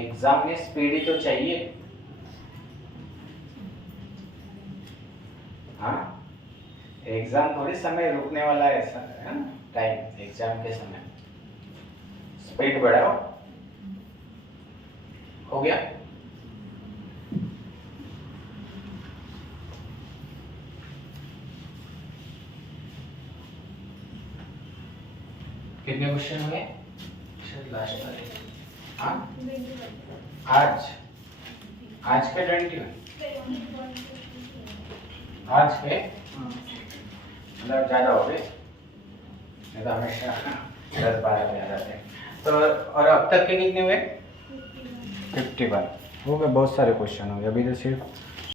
एग्जाम में स्पीड ही तो चाहिए। हाँ, एग्जाम थोड़ी समय रुकने वाला है, ऐसा है ना? टाइम एग्जाम के समय स्पीड बढ़ाओ। हो गया? कितने क्वेश्चन हुए? शायद लास्ट वाले। हाँ आज के 20 आज के मतलब ज्यादा हो गए, नहीं तो हमेशा 10-12 में आ जाते हैं। तो और अब तक के कितने हुए? 51 हो गए। बहुत सारे क्वेश्चन हो गए, अभी तो सिर्फ